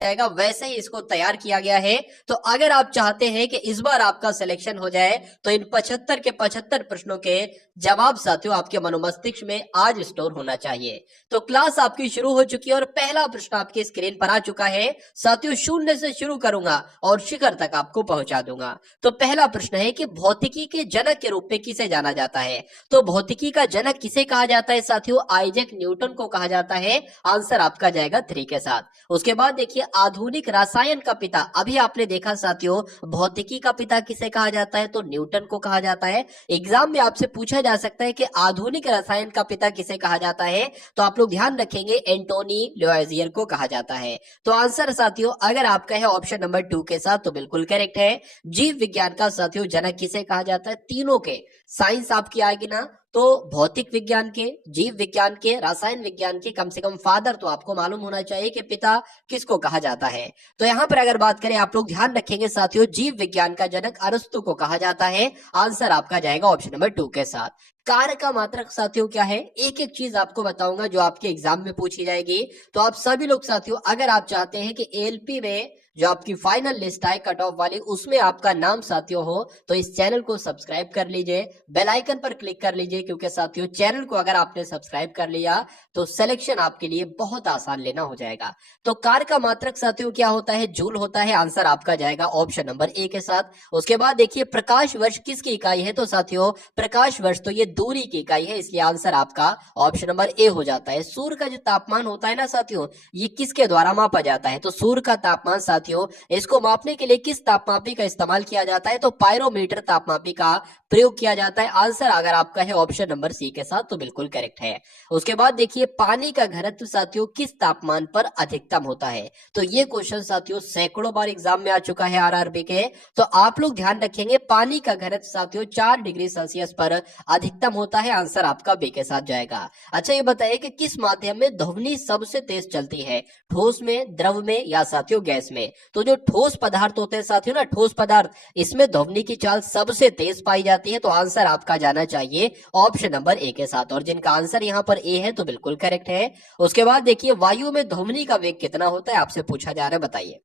जाएगा, वैसे ही इसको तैयार किया गया है। तो अगर आप चाहते हैं कि इस बार आपका सिलेक्शन हो जाए तो इन 75 के 75 प्रश्नों के जवाब साथियों आपके मनोमस्तिष्क में आज स्टोर होना चाहिए। तो क्लास आपकी शुरू हो चुकी है और पहला प्रश्न आपकी स्क्रीन पर आ चुका है साथियों। शून्य से शुरू करूंगा और शिखर तक आपको पहुंचा दूंगा। तो पहला प्रश्न है कि भौतिकी के जनक के रूप में किसे जाना जाता है? तो भौतिकी का जनक किसे कहा जाता है साथियों? आइजैक न्यूटन को कहा जाता है। आंसर आपका जाएगा 3 के साथ। उसके बाद देखिए आधुनिक रसायन का पिता, अभी आपने देखा साथियों भौतिकी का पिता किसे कहा जाता है? तो न्यूटन को कहा जाता है। एग्जाम में आपसे पूछा जा सकता है कि आधुनिक रसायन का पिता किसे कहा जाता है? तो आप लोग ध्यान रखेंगे एंटोनी लुइजियर को कहा जाता है। तो आंसर साथियों अगर आपका है ऑप्शन नंबर 2 के साथ तो बिल्कुल करेक्ट है। जीव विज्ञान का साथियों जनक किसे कहा जाता है? तीनों के, साइंस आपकी आएगी ना तो भौतिक विज्ञान के, जीव विज्ञान के, रसायन विज्ञान के कम से कम फादर तो आपको मालूम होना चाहिए कि पिता किसको कहा जाता है। तो यहां पर अगर बात करें आप लोग ध्यान रखेंगे साथियों जीव विज्ञान का जनक अरस्तु को कहा जाता है। आंसर आपका जाएगा ऑप्शन नंबर 2 के साथ। कार्य का मात्रक साथियों क्या है? एक एक चीज आपको बताऊंगा जो आपके एग्जाम में पूछी जाएगी। तो आप सभी लोग साथियों अगर आप चाहते हैं कि एएलपी में जो आपकी फाइनल लिस्ट है कट ऑफ वाली उसमें आपका नाम साथियों हो तो इस चैनल को सब्सक्राइब कर लीजिए, बेल आइकन पर क्लिक कर लीजिए, क्योंकि साथियों चैनल को अगर आपने सब्सक्राइब कर लिया तो सिलेक्शन आपके लिए बहुत आसान लेना हो जाएगा। तो कार्य का मात्रक साथियों क्या होता है? जूल होता है। आंसर आपका जाएगा ऑप्शन नंबर ए के साथ। उसके बाद देखिए प्रकाश वर्ष किसकी इकाई है? तो साथियों प्रकाश वर्ष तो ये दूरी की इकाई है, इसलिए आंसर आपका ऑप्शन नंबर ए हो जाता है। सूर्य का जो तापमान होता है ना साथियों ये किसके द्वारा मापा जाता है? तो सूर्य का तापमान साथियों इसको मापने के लिए किस तापमापी का इस्तेमाल किया जाता है? तो पायरोमीटर तापमापी का प्रयोग किया जाता है। आंसर अगर आपका है ऑप्शन नंबर सी के साथ तो बिल्कुल करेक्ट है। उसके बाद देखिए पानी का घनत्व साथियों किस तापमान पर अधिकतम होता है? तो ये क्वेश्चन साथियों सैकड़ों बार एग्जाम में आ चुका है आरआरबी के। तो आप लोग ध्यान रखेंगे पानी का घनत्व साथियों 4 डिग्री सेल्सियस पर अधिकतम होता है। आंसर आपका बी के साथ जाएगा। अच्छा ये बताइए कि किस माध्यम में ध्वनि सबसे तेज चलती है? ठोस में, द्रव में या साथियों गैस में? तो जो ठोस पदार्थ होते हैं साथियों ना, ठोस पदार्थ, इसमें ध्वनि की चाल सबसे तेज पाई जाती है। तो आंसर आपका जाना चाहिए ऑप्शन नंबर ए के साथ, और जिनका आंसर यहाँ पर ए है तो बिल्कुल करेक्ट है। उसके बाद देखिए वायु में ध्वनि का वेग कितना होता है आपसे पूछा जा रहा है, बताइए।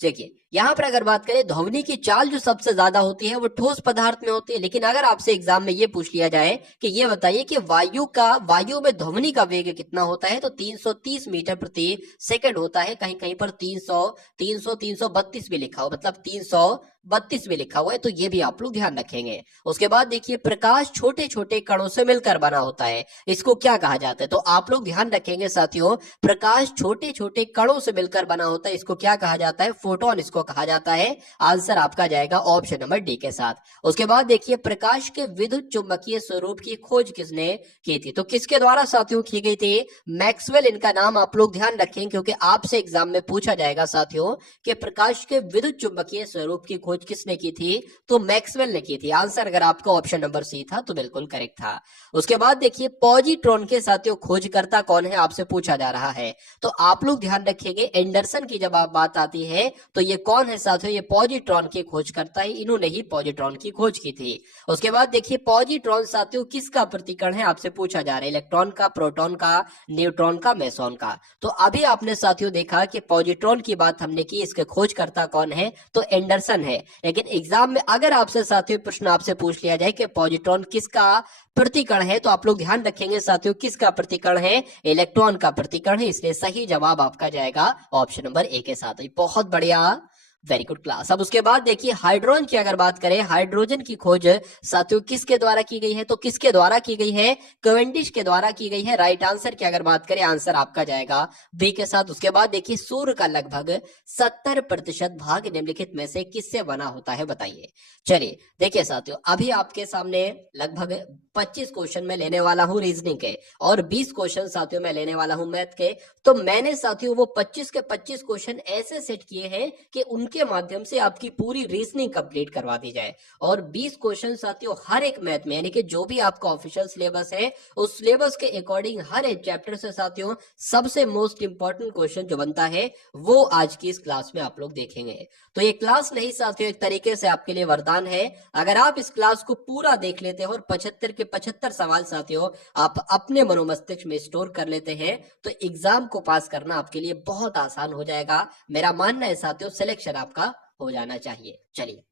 देखिए यहां पर अगर बात करें ध्वनि की चाल जो सबसे ज्यादा होती है वो ठोस पदार्थ में होती है, लेकिन अगर आपसे एग्जाम में ये पूछ लिया जाए कि ये बताइए कि वायु में ध्वनि का वेग कितना होता है? तो 330 मीटर प्रति सेकंड होता है। कहीं कहीं पर 332 भी लिखा हो, मतलब 332 भी लिखा हुआ है, तो ये भी आप लोग ध्यान रखेंगे। उसके बाद देखिए प्रकाश छोटे छोटे कणों से मिलकर बना होता है, इसको क्या कहा जाता है? तो आप लोग ध्यान रखेंगे साथियों प्रकाश छोटे छोटे कणों से मिलकर बना होता है, इसको क्या कहा जाता है? फोटोन इसको कहा जाता है। आंसर आपका जाएगा ऑप्शन नंबर डी के साथ। उसके बाद देखिए प्रकाश के विद्युत चुंबकीय स्वरूप की खोज किसने की थी? तो किसके द्वारा साथियों की गई थी? मैक्सवेल इनका नाम आप लोग ध्यान रखें, क्योंकि आपसे एग्जाम में पूछा जाएगा साथियों कि प्रकाश के विद्युत चुंबकीय स्वरूप की खोज किसने की थी? तो मैक्सवेल ने की थी। आंसर अगर आपका ऑप्शन नंबर सी था तो बिल्कुल करेक्ट था। उसके बाद देखिए पॉजिट्रॉन के साथियों खोजकर्ता कौन है आपसे पूछा जा रहा है। तो आप लोग ध्यान रखेंगे एंडरसन की जब आप बात आती है तो ये कौन है साथियों? ये पॉजिट्रॉन के खोजकर्ता है, इन्होंने ही पॉजिट्रॉन की खोज की थी। उसके बाद देखिए पॉजिट्रॉन साथियों किसका प्रतिकरण है आपसे पूछा जा रहा है? इलेक्ट्रॉन का, प्रोटॉन का, न्यूट्रॉन का, मेसॉन का। तो अभी आपने साथियों देखा कि पॉजिट्रॉन की बात हमने की, इसके खोजकर्ता कौन है? तो एंडरसन है। लेकिन एग्जाम में अगर आपसे साथियों प्रश्न आपसे पूछ लिया जाए कि पॉजिट्रॉन किसका प्रतिकरण है, तो आप लोग ध्यान रखेंगे साथियों किसका प्रतिकरण है? इलेक्ट्रॉन का प्रतिकरण है, इसलिए सही जवाब आपका जाएगा ऑप्शन नंबर ए के साथ। बहुत बढ़िया, वेरी गुड क्लास। अब उसके बाद देखिए हाइड्रोजन की अगर बात करें, हाइड्रोजन की खोज साथियों किसके द्वारा की गई है? तो किसके द्वारा की गई है? कैवेंडिश के द्वारा की गई है। राइट आंसर की अगर बात करें आंसर आपका जाएगा बी के साथ। उसके बाद देखिए सूर्य का लगभग 70% भाग निम्नलिखित में से किससे बना होता है, बताइए। चलिए देखिए साथियों अभी आपके सामने लगभग 25 क्वेश्चन में लेने वाला हूं रीजनिंग के और 20 क्वेश्चन साथियों में लेने वाला हूं मैथ के। तो मैंने साथियों वो 25 के 25 क्वेश्चन ऐसे सेट किए हैं कि उनके उनके माध्यम से आपकी पूरी रीजनिंग कंप्लीट करवा दी जाए। और 20 क्वेश्चन साथियों हर एक मैथ में, यानी कि जो भी आपका ऑफिशियल सिलेबस है उस सिलेबस के अकॉर्डिंग हर एक चैप्टर से साथियों सबसे मोस्ट इंपॉर्टेंट क्वेश्चन जो बनता है वो आज की इस क्लास में आप लोग देखेंगे। तो ये क्लास नहीं साथियों, एक तरीके से आपके लिए वरदान है। अगर आप इस क्लास को पूरा देख लेते हैं और 75 के 75 सवाल साथियों आप अपने मनोमस्तिष्क में स्टोर कर लेते हैं तो एग्जाम को पास करना आपके लिए बहुत आसान हो जाएगा। मेरा मानना है साथियों सिलेक्शन आपका हो जाना चाहिए। चलिए,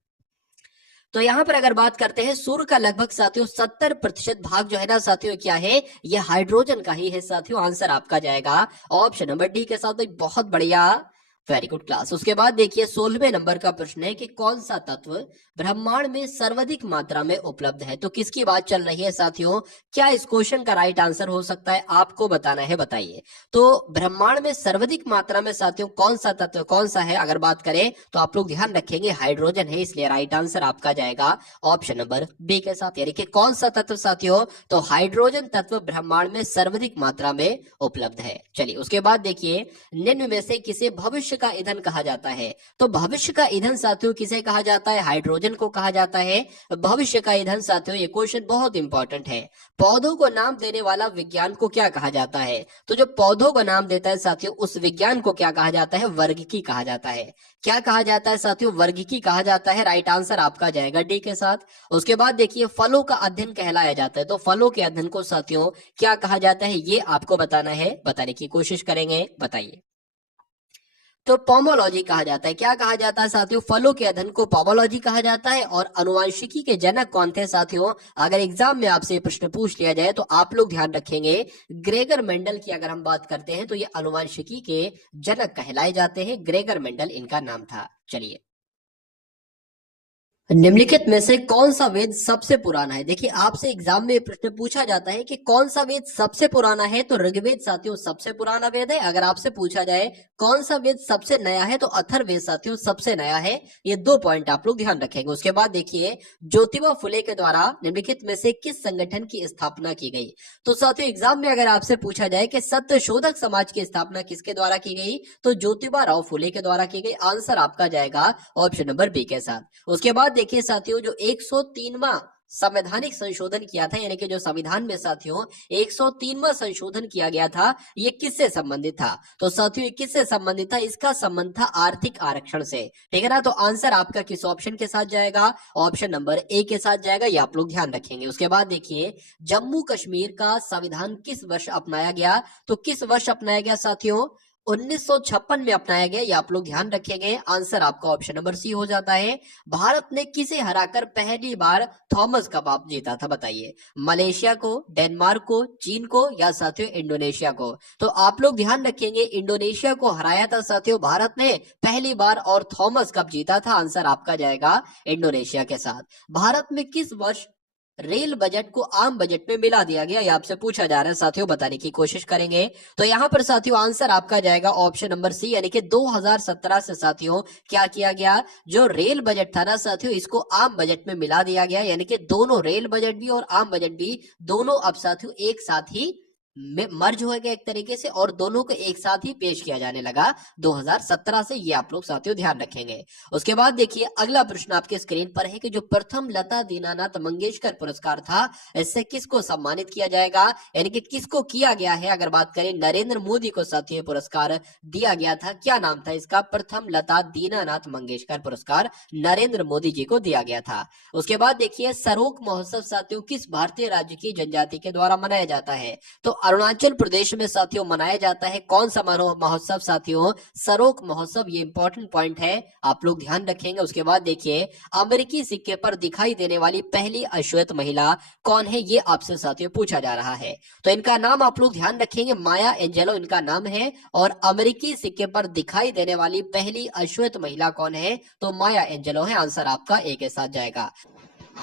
तो यहां पर अगर बात करते हैं, सूर्य का लगभग साथियों 70% भाग जो है ना साथियों क्या है, ये हाइड्रोजन का ही है साथियों। आंसर आपका जाएगा ऑप्शन नंबर डी के साथ। बहुत बढ़िया, वेरी गुड क्लास। उसके बाद देखिए 16वें नंबर का प्रश्न है कि कौन सा तत्व ब्रह्मांड में सर्वाधिक मात्रा में उपलब्ध है। तो किसकी बात चल रही है साथियों? क्या इस क्वेश्चन का राइट आंसर हो सकता है, आपको बताना है, बताइए। तो ब्रह्मांड में सर्वाधिक मात्रा में साथियों कौन सा तत्व कौन सा है? अगर बात करें तो आप लोग ध्यान रखेंगे हाइड्रोजन है, इसलिए राइट आंसर आपका जाएगा ऑप्शन नंबर बी के साथ। यानी कि कौन सा तत्व साथियों? तो हाइड्रोजन तत्व ब्रह्मांड में सर्वाधिक मात्रा में उपलब्ध है। चलिए, उसके बाद देखिए निम्न में से किसे भविष्य का ईंधन कहा जाता है? तो भविष्य का ईंधन साथियों किसे कहा जाता है? हाइड्रोजन को कहा जाता है भविष्य का ईंधन साथियों। ये क्वेश्चन बहुत इंपॉर्टेंट है। पौधों को नाम देने वाला विज्ञान को क्या कहा जाता है? तो जो पौधों को नाम देता है साथियों उस विज्ञान को क्या कहा जाता है? वर्गिकी कहा जाता है। क्या कहा जाता है साथियों? वर्गिकी कहा जाता है। राइट आंसर आपका जाएगा डी के साथ। उसके बाद देखिए फलों का अध्ययन कहलाया जाता है। तो फलों के अध्ययन को साथियों क्या कहा जाता है? ये आपको बताना है, बताने की कोशिश करेंगे, बताइए। तो पोमोलॉजी कहा जाता है। क्या कहा जाता है साथियों? फलों के अध्ययन को पोमोलॉजी कहा जाता है। और अनुवांशिकी के जनक कौन थे साथियों? अगर एग्जाम में आपसे प्रश्न पूछ लिया जाए तो आप लोग ध्यान रखेंगे ग्रेगर मेंडल की अगर हम बात करते हैं तो ये अनुवांशिकी के जनक कहलाए जाते हैं। ग्रेगर मेंडल इनका नाम था। चलिए, निम्नलिखित में से कौन सा वेद सबसे पुराना है? देखिए आपसे एग्जाम में प्रश्न पूछा जाता है कि कौन सा वेद सबसे पुराना है, तो ऋग्वेद साथियों सबसे पुराना वेद है। अगर आपसे पूछा जाए कौन सा वेद सबसे नया है, तो अथर्ववेद साथियों सबसे नया है। ये 2 पॉइंट आप लोग ध्यान रखेंगे। उसके बाद देखिए ज्योतिबा फुले के द्वारा निम्नलिखित में से किस संगठन की स्थापना की गई? तो साथियों एग्जाम में अगर आपसे पूछा जाए कि सत्य शोधक समाज की स्थापना किसके द्वारा की गई, तो ज्योतिबा राव फुले के द्वारा की गई। आंसर आपका जाएगा ऑप्शन नंबर बी के साथ। उसके बाद देखिए साथियों जो 103वां संवैधानिक संशोधन किया था, यानी कि जो संविधान में साथियों 103वां संशोधन किया गया था, ये किससे संबंधित था? तो साथियों ये किससे संबंधित था? इसका संबंध था आर्थिक आरक्षण से। ठीक है ना? तो आंसर आपका किस ऑप्शन के साथ जाएगा? ऑप्शन नंबर ए के साथ जाएगा। ये आप लोग ध्यान रखेंगे। उसके बाद देखिए जम्मू कश्मीर का संविधान किस वर्ष अपनाया गया? तो किस वर्ष अपनाया गया साथियों? 1956 में अपनाया गया। ये आप लोग ध्यान रखेंगे। आंसर आपका ऑप्शन नंबर सी हो जाता है। भारत ने किसे हराकर पहली बार थॉमस कप जीता था? बताइए। मलेशिया को, डेनमार्क को, चीन को या साथियों इंडोनेशिया को? तो आप लोग ध्यान रखेंगे इंडोनेशिया को हराया था साथियों भारत ने पहली बार और थॉमस कप जीता था। आंसर आपका जाएगा इंडोनेशिया के साथ। भारत में किस वर्ष रेल बजट को आम बजट में मिला दिया गया? ये आपसे पूछा जा रहा है साथियों, बताने की कोशिश करेंगे। तो यहां पर साथियों आंसर आपका जाएगा ऑप्शन नंबर सी, यानी कि 2017 से साथियों क्या किया गया? जो रेल बजट था ना साथियों इसको आम बजट में मिला दिया गया। यानी कि दोनों रेल बजट भी और आम बजट भी दोनों अब साथियों एक साथ ही मर्ज हो गया एक तरीके से, और दोनों को एक साथ ही पेश किया जाने लगा 2017 से। ये आप लोग साथियों ध्यान रखेंगे। उसके बाद देखिए अगला प्रश्न आपके स्क्रीन पर है कि जो प्रथम लता दीनानाथ मंगेशकर पुरस्कार था इससे किसको सम्मानित किया जाएगा, यानी कि किसको किया गया है? अगर बात करें नरेंद्र मोदी को साथियों पुरस्कार दिया गया था। क्या नाम था इसका? प्रथम लता दीनानाथ मंगेशकर पुरस्कार नरेंद्र मोदी जी को दिया गया था। उसके बाद देखिए सरोक महोत्सव साथियों किस भारतीय राज्य की जनजाति के द्वारा मनाया जाता है? तो अरुणाचल प्रदेश में साथियों मनाया जाता है। कौन सा महोत्सव साथियों? सरोक महोत्सव। ये इंपॉर्टेंट पॉइंट है, आप लोग ध्यान रखेंगे। उसके बाद देखिए अमेरिकी सिक्के पर दिखाई देने वाली पहली अश्वेत महिला कौन है? ये आपसे साथियों पूछा जा रहा है। तो इनका नाम आप लोग ध्यान रखेंगे, माया एंजेलो इनका नाम है। और अमेरिकी सिक्के पर दिखाई देने वाली पहली अश्वेत महिला कौन है? तो माया एंजेलो है। आंसर आपका ए के साथ जाएगा।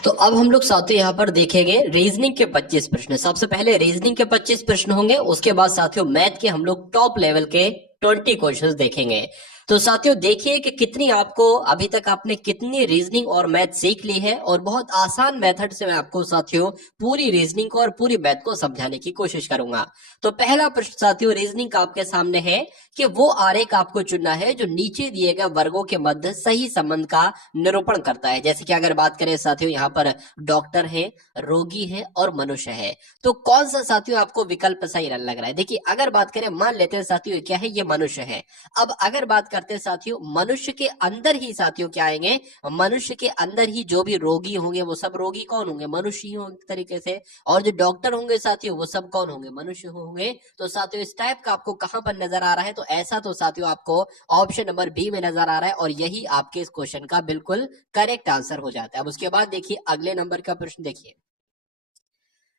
तो अब हम लोग साथियों यहाँ पर देखेंगे रीजनिंग के 25 प्रश्न। सबसे पहले रीजनिंग के 25 प्रश्न होंगे, उसके बाद साथियों मैथ के हम लोग टॉप लेवल के 20 क्वेश्चंस देखेंगे। तो साथियों देखिए कि कितनी आपको अभी तक आपने कितनी रीजनिंग और मैथ सीख ली है, और बहुत आसान मेथड से मैं आपको साथियों पूरी रीजनिंग को और पूरी मैथ को समझाने की कोशिश करूंगा। तो पहला प्रश्न साथियों रीजनिंग का आपके सामने है कि वो आरेख आपको चुनना है जो नीचे दिए गए वर्गों के मध्य सही संबंध का निरूपण करता है। जैसे कि अगर बात करें साथियों, यहाँ पर डॉक्टर है, रोगी है और मनुष्य है, तो कौन सा साथियों आपको विकल्प सही लग रहा है? देखिए अगर बात करें, मान लेते हैं साथियों क्या है, ये मनुष्य है। अब अगर बात करते हैं साथियों, मनुष्य के अंदर ही साथियों क्या आएंगे, मनुष्य के अंदर ही जो भी रोगी होंगे वो सब रोगी कौन होंगे, मनुष्य ही होंगे एक तरीके से। और जो डॉक्टर होंगे साथियों वो सब कौन होंगे, मनुष्य होंगे। तो साथियों इस टाइप का आपको कहां पर नजर आ रहा है, तो ऐसा तो साथियों आपको ऑप्शन नंबर बी में नजर आ रहा है, और यही आपके इस क्वेश्चन का बिल्कुल करेक्ट आंसर हो जाता है। अब उसके बाद देखिए अगले नंबर का प्रश्न देखिए,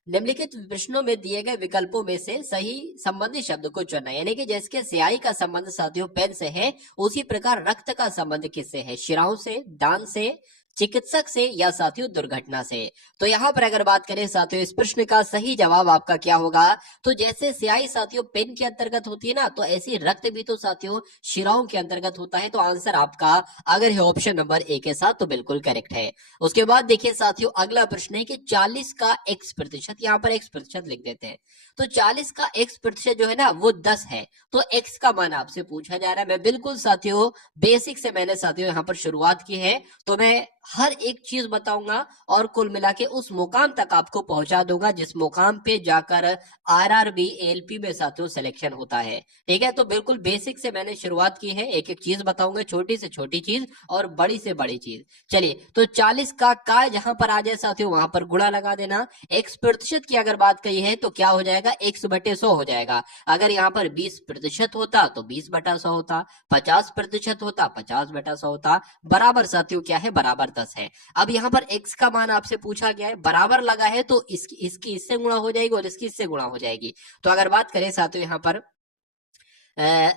निम्नलिखित प्रश्नों में दिए गए विकल्पों में से सही संबंधी शब्द को चुनना, यानी कि जैसे स्याही का संबंध साथियों पेन से है, उसी प्रकार रक्त का संबंध किससे है, शिराओं से, दान से, चिकित्सक से या साथियों दुर्घटना से। तो यहाँ पर अगर बात करें साथियों इस प्रश्न का सही जवाब आपका क्या होगा, तो जैसे स्याही साथियों पेन के अंतर्गत होती है ना, तो ऐसी रक्त भी तो साथियों शिराओं के अंतर्गत होता है। तो आंसर आपका अगर है ऑप्शन नंबर ए के साथ तो बिल्कुल करेक्ट है। उसके बाद देखिए साथियों अगला प्रश्न है कि 40 का x%, यहाँ पर x% लिख देते हैं, तो 40 का x% जो है ना वो 10 है, तो x का मान आपसे पूछा जा रहा है। मैं बिल्कुल साथियों बेसिक से मैंने साथियों यहाँ पर शुरुआत की है, तो मैं हर एक चीज बताऊंगा और कुल मिला के उस मुकाम तक आपको पहुंचा दूंगा जिस मुकाम पे जाकर आरआरबी एएलपी में साथियों सिलेक्शन होता है। ठीक है, तो बिल्कुल बेसिक से मैंने शुरुआत की है, एक एक चीज बताऊंगा, छोटी से छोटी चीज और बड़ी से बड़ी चीज। चलिए, तो 40 का जहां पर आ जाए साथियों वहां पर गुणा लगा देना। x% की अगर बात कही है तो क्या हो जाएगा, x/100 हो जाएगा। अगर यहाँ पर 20% होता तो 20/100 होता, 50% होता 50/100 होता, बराबर साथियों क्या है, बराबर 10 है। अब यहाँ पर x का मान आपसे पूछा गया है, बराबर लगा है तो इसकी इससे गुणा हो जाएगी और इसकी इससे गुणा हो जाएगी। तो अगर बात करें साथियों यहाँ पर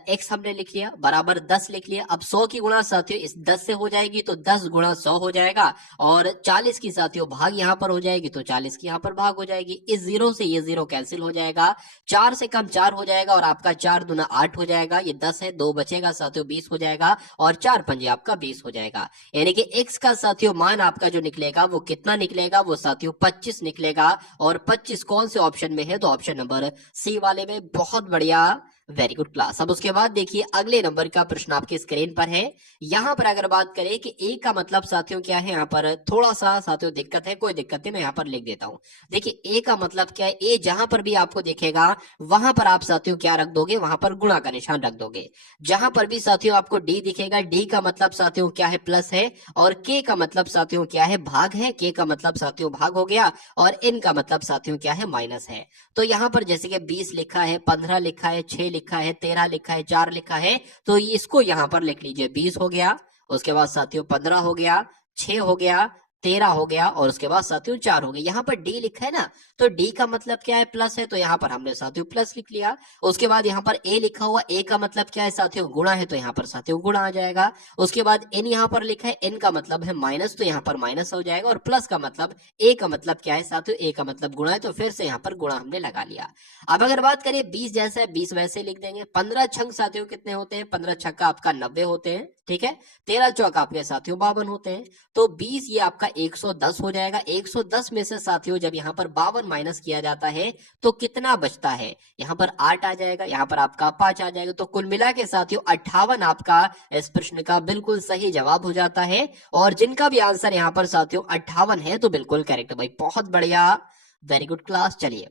x हमने लिख लिया बराबर 10 लिख लिया। अब 100 की गुणा साथियों इस 10 से हो जाएगी तो 10 गुणा 100 हो जाएगा, और 40 की साथियों भाग यहाँ पर हो जाएगी तो 40 की यहाँ पर भाग हो जाएगी। इस जीरो से ये जीरो कैंसिल हो जाएगा, 4 से कम 4 हो जाएगा और आपका 4 दूना 8 हो जाएगा। ये 10 है, 2 बचेगा साथियों 20 हो जाएगा, और 4 पंजे आपका 20 हो जाएगा। यानी कि x का साथियों मान आपका जो निकलेगा वो कितना निकलेगा, वो साथियों 25 निकलेगा। और 25 कौन से ऑप्शन में है, तो ऑप्शन नंबर सी वाले में। बहुत बढ़िया, वेरी गुड क्लास। अब उसके बाद देखिए अगले नंबर का प्रश्न आपके स्क्रीन पर है। यहां पर अगर बात करें कि ए का मतलब साथियों क्या है, यहाँ पर थोड़ा सा साथियों दिक्कत है, कोई दिक्कत नहीं, मैं यहाँ पर लिख देता हूं। देखिए ए का मतलब क्या है, ए जहां पर भी आपको दिखेगा वहां पर आप साथियों क्या रख दोगे, वहां पर गुणा का निशान रख दोगे। जहां पर भी साथियों आपको डी दिखेगा, डी का मतलब साथियों क्या है, प्लस है, और के का मतलब साथियों क्या है, भाग है, के का मतलब साथियों भाग हो गया, और इन का मतलब साथियों क्या है, माइनस है। तो यहाँ पर जैसे कि 20 लिखा है, 15 लिखा है, 6 लिखा है, 13 लिखा है, 4 लिखा है, तो इसको यहाँ पर लिख लीजिए। 20 हो गया, उसके बाद साथियों 15 हो गया, 6 हो गया, 13 हो गया, और उसके बाद साथियों 4 हो गया। यहाँ पर डी लिखा है ना, तो डी का मतलब क्या है, प्लस है, तो यहाँ पर हमने साथियों प्लस लिख लिया। उसके बाद यहाँ पर ए लिखा हुआ, ए का मतलब क्या है साथियों, गुणा है, तो यहाँ पर साथियों गुणा आ जाएगा। उसके बाद एन यहाँ पर लिखा है, एन का मतलब है माइनस, तो यहाँ पर माइनस हो जाएगा। और प्लस का मतलब, ए का मतलब क्या है साथियों, ए का मतलब गुणा है, तो फिर से यहाँ पर गुणा हमने लगा लिया। अब अगर बात करें 20 जैसा है, 20 वैसे लिख देंगे। 15 छंग साथियों कितने होते हैं, 15 छक्का आपका 90 होते हैं, ठीक है। 13 चौक आपके साथियों 52 होते हैं, तो 20 ये आपका 110 हो जाएगा। 110 में से साथियों जब यहाँ पर 52 माइनस किया जाता है तो कितना बचता है, यहाँ पर 8 आ जाएगा, यहाँ पर आपका 5 आ जाएगा। तो कुल मिला के साथियों 58 आपका इस प्रश्न का बिल्कुल सही जवाब हो जाता है। और जिनका भी आंसर यहाँ पर साथियों 58 है तो बिल्कुल करेक्ट भाई, बहुत बढ़िया, वेरी गुड क्लास। चलिए,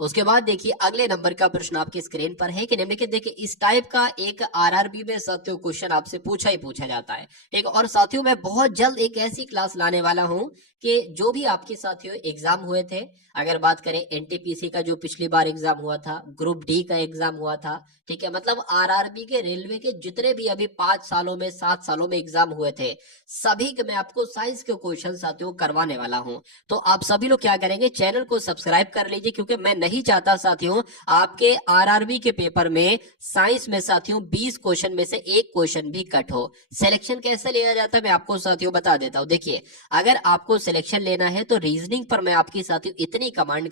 उसके बाद देखिए अगले नंबर का प्रश्न आपकी स्क्रीन पर है कि निम्नलिखित देखिए इस टाइप का एक आरआरबी में साथियों क्वेश्चन आपसे पूछा ही पूछा जाता है। ठीक, और साथियों मैं बहुत जल्द एक ऐसी क्लास लाने वाला हूं कि जो भी आपके साथियों एग्जाम हुए थे, अगर बात करें एनटीपीसी का जो पिछली बार एग्जाम हुआ था, ग्रुप डी का एग्जाम हुआ था, ठीक है, मतलब आरआरबी के रेलवे के जितने भी अभी 5 सालों में 7 सालों में एग्जाम हुए थे, सभी के मैं आपको साइंस के क्वेश्चन साथियों करवाने वाला हूं। तो आप सभी लोग क्या करेंगे, चैनल को सब्सक्राइब कर लीजिए, क्योंकि मैं नहीं नहीं चाहता साथियों आपके आरआरबी के पेपर में साइंस में साथियों 20 क्वेश्चन में से एक क्वेश्चन भी कट हो। सिलेक्शन कैसे लिया जाता है मैं आपको साथियों बता देता हूं। देखिए, अगर आपको सिलेक्शन लेना है तो रीजनिंग पर मैं आपकी साथियों इतनी कमांड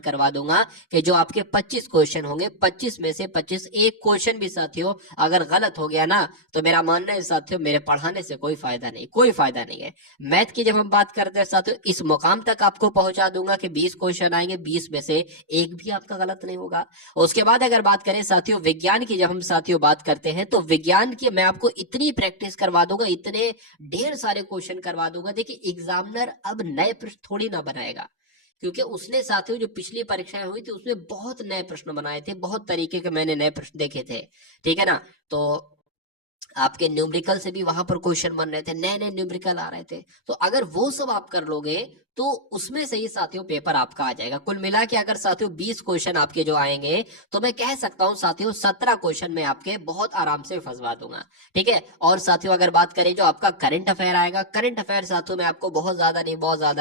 करवा दूंगा कि जो आपके 25 क्वेश्चन होंगे 25 में से 25 एक क्वेश्चन भी साथियों अगर गलत हो गया ना तो मेरा मानना है साथियों मेरे पढ़ाने से कोई फायदा नहीं है। मैथ की जब हम बात करते हैं साथियों इस मुकाम तक आपको पहुंचा दूंगा कि 20 क्वेश्चन आएंगे, 20 में से एक भी आपका गलत नहीं होगा। उसके बाद अगर बात करें साथियों विज्ञान की, जब हम साथियों बात करते हैं तो विज्ञान की मैं आपको इतनी प्रैक्टिस करवा दूंगा, इतने ढेर सारे क्वेश्चन करवा दूंगा। देखिए, एग्जामिनर अब नए प्रश्न थोड़ी ना बनाएगा, क्योंकि उसने साथियों जो पिछली परीक्षाएं हुई थी उसमें बहुत नए प्रश्न बनाए थे, बहुत तरीके के मैंने नए प्रश्न देखे थे, ठीक है ना। तो आपके न्यूमेरिकल से भी वहां पर क्वेश्चन बन रहे थे, नए नए न्यूमेरिकल आ रहे थे। तो अगर वो सब आप कर लोगे तो उसमें से ही साथियों पेपर आपका आ जाएगा। कुल मिला के अगर साथियों 20 क्वेश्चन आपके जो आएंगे तो मैं कह सकता हूं साथियों 17 क्वेश्चन में आपके बहुत आराम से फंसवा दूंगा, ठीक है। और साथियों अगर बात करें जो आपका करंट अफेयर आएगा, करंट अफेयर साथियों में आपको बहुत ज्यादा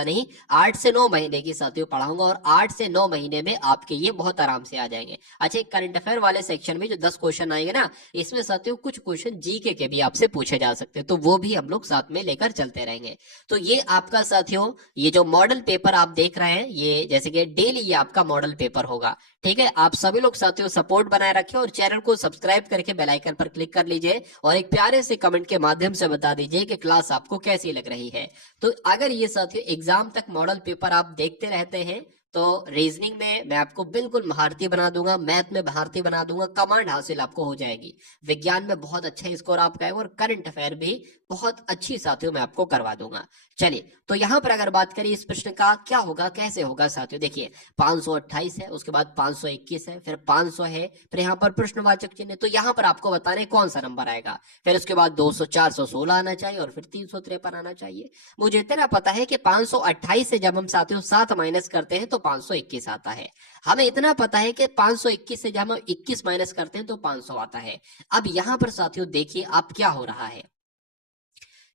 नहीं 8 से 9 महीने की साथियों पढ़ाऊंगा और 8 से 9 महीने में आपके ये बहुत आराम से आ जाएंगे। अच्छा, करंट अफेयर वाले सेक्शन में जो 10 क्वेश्चन आएंगे ना, इसमें साथियों कुछ क्वेश्चन जीके के भी आपसे पूछे जा सकते हैं, तो वो भी हम लोग साथ में लेकर चलते रहेंगे। तो ये आपका साथियों ये जो मॉडल पेपर आप देख रहे हैं, ये जैसे कि डेली ये आपका मॉडल पेपर होगा, ठीक है। आप सभी लोग साथियों सपोर्ट बनाए रखें और चैनल को सब्सक्राइब करके बेल आइकन पर क्लिक कर लीजिए और एक प्यारे से कमेंट के माध्यम से बता दीजिए कि क्लास आपको कैसी लग रही है। तो अगर ये साथियों एग्जाम तक मॉडल पेपर आप देखते रहते हैं तो रीजनिंग में मैं आपको बिल्कुल महारती बना दूंगा, मैथ में महारती बना दूंगा, कमांड हासिल आपको हो जाएगी, विज्ञान में बहुत अच्छा स्कोर आपका है और करंट अफेयर भी बहुत अच्छी साथियों मैं आपको करवा दूंगा। चलिए, तो यहां पर अगर बात करें इस प्रश्न का क्या होगा, कैसे होगा साथियों, देखिए 528 है, उसके बाद 521 है, फिर 500 है, फिर यहाँ पर प्रश्नवाचक चिन्ह, तो यहाँ पर आपको बताना है कौन सा नंबर आएगा। फिर उसके बाद 200 416 आना चाहिए और फिर 353 आना चाहिए। मुझे इतना पता है कि 528 से जब हम साथियों 7 माइनस करते हैं तो 521 आता है। हमें इतना पता है कि 521 से जब हम 21 माइनस करते हैं तो 500 आता है। अब यहां पर साथियों देखिए अब क्या हो रहा है,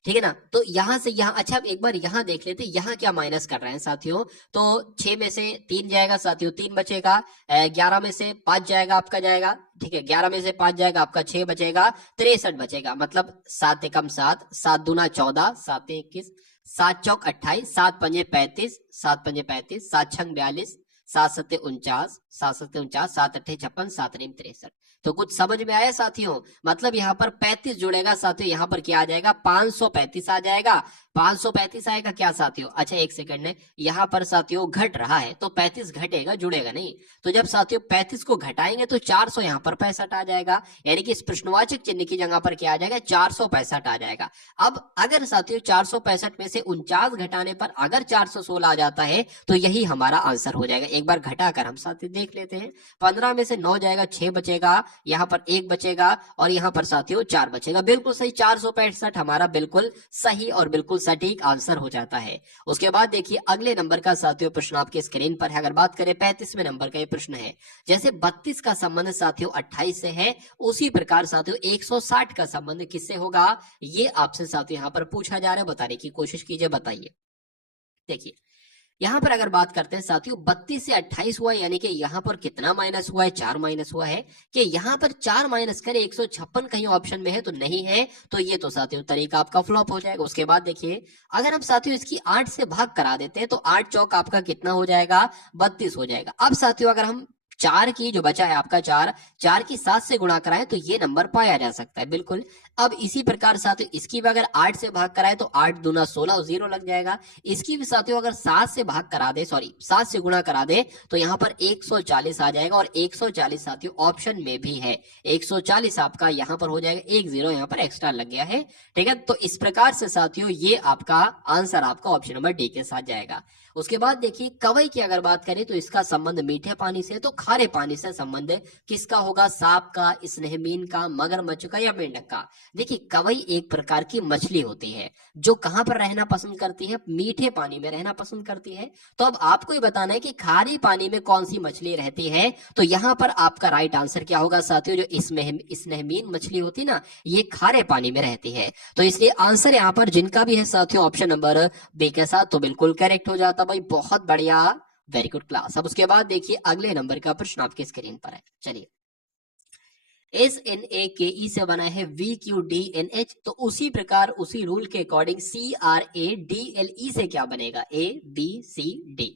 ठीक है ना। तो यहां से यहां, अच्छा अब एक बार यहां देख लेते हैं यहां क्या माइनस कर रहे हैं साथियों। तो 6 में से 3 जाएगा साथियों, 3 बचेगा। 11 में से 5 जाएगा आपका जाएगा, ठीक है। 11 में से 5 जाएगा आपका 6 बचेगा, 63 बचेगा। मतलब 7 एकम 7, 7 दूना 14, 7 21, 7 चौक 28, 7 पंजे 35, 7 पंजे 35, 7 छंग 42, 7 सत्ते 49, 7 सत्ते 49, 7 अट्ठे 56, 7 नीम 63। तो कुछ समझ में आया साथियों। मतलब यहाँ पर 35 जुड़ेगा साथियों, यहाँ पर क्या आ जाएगा 535 आ जाएगा। 535 आएगा क्या साथियों, अच्छा एक सेकंड ने यहाँ पर साथियों घट रहा है तो 35 घटेगा, जुड़ेगा नहीं। तो जब साथियों 35 को घटाएंगे तो 400 यहाँ पर 65 आ जाएगा, यानी कि इस प्रश्नवाचक चिन्ह की जगह पर क्या आ जाएगा 465 आ जाएगा। अब अगर साथियों 465 में से 49 घटाने पर अगर 416 आ जाता है तो यही हमारा आंसर हो जाएगा। एक बार घटाकर हम साथियों देख लेते हैं। 15 में से 9 जाएगा, 6 बचेगा, यहाँ पर 1 बचेगा और यहाँ पर साथियों 4 बचेगा। बिल्कुल सही, 465 हमारा बिल्कुल सही और बिल्कुल सटीक आंसर हो जाता है। उसके बाद देखिए अगले नंबर का साथियों प्रश्न आपके स्क्रीन पर है। अगर बात करें 35वें नंबर का ये प्रश्न है। जैसे 32 का संबंध साथियों 28 से है, उसी प्रकार साथियों 160 का संबंध किससे होगा, ये आपसे साथियों यहाँ पर पूछा जा रहा है, बताने की कोशिश कीजिए, बताइए। देखिए यहां पर अगर बात करते हैं साथियों 32 से 28 हुआ, यानी कि यहां पर कितना माइनस हुआ है, 4 माइनस हुआ है। कि यहां पर 4 माइनस करें 156 कहीं ऑप्शन में है तो नहीं है, तो ये तो साथियों तरीका आपका फ्लॉप हो जाएगा। उसके बाद देखिए अगर हम साथियों इसकी 8 से भाग करा देते हैं तो 8 चौक आपका कितना हो जाएगा 32 हो जाएगा। अब साथियों अगर हम 4 की जो बचा है आपका 4 की 7 से गुणा कराए तो ये नंबर पाया जा सकता है, बिल्कुल। अब इसी प्रकार साथियों इसकी भी अगर 8 से भाग कराए तो 8 दूना 16 और 0 लग जाएगा। इसकी भी साथियों अगर 7 से भाग करा दे, सॉरी 7 से गुणा करा दे तो यहाँ पर 140 आ जाएगा और 140 साथियों ऑप्शन में भी है। 140 आपका यहाँ पर हो जाएगा, 1 0 यहाँ पर एक्स्ट्रा लग गया है, ठीक है। तो इस प्रकार से साथियों ये आपका आंसर आपका ऑप्शन नंबर डी के साथ जाएगा। उसके बाद देखिए कवई की अगर बात करें तो इसका संबंध मीठे पानी से, तो खारे पानी से संबंध किसका होगा, सांप का, स्नेहमीन का, मगरमच्छ का या मेंढक का। देखिए कवई एक प्रकार की मछली होती है जो कहां पर रहना पसंद करती है, मीठे पानी में रहना पसंद करती है। तो अब आपको ये बताना है कि खारे पानी में कौन सी मछली रहती है। तो यहां पर आपका राइट आंसर क्या होगा साथियों, जो स्नेहमीन मछली होती ना, ये खारे पानी में रहती है। तो इसलिए आंसर यहाँ पर जिनका भी है साथियों ऑप्शन नंबर बी के साथ तो बिल्कुल करेक्ट हो जाता। भाई बहुत बढ़िया, वेरी गुड क्लास। अब उसके बाद देखिए अगले नंबर का प्रश्न आपके स्क्रीन पर है। चलिए, SNAKE से बना है VQDNH, तो उसी प्रकार उसी रूल के अकॉर्डिंग CRADLE से क्या बनेगा, ABCD।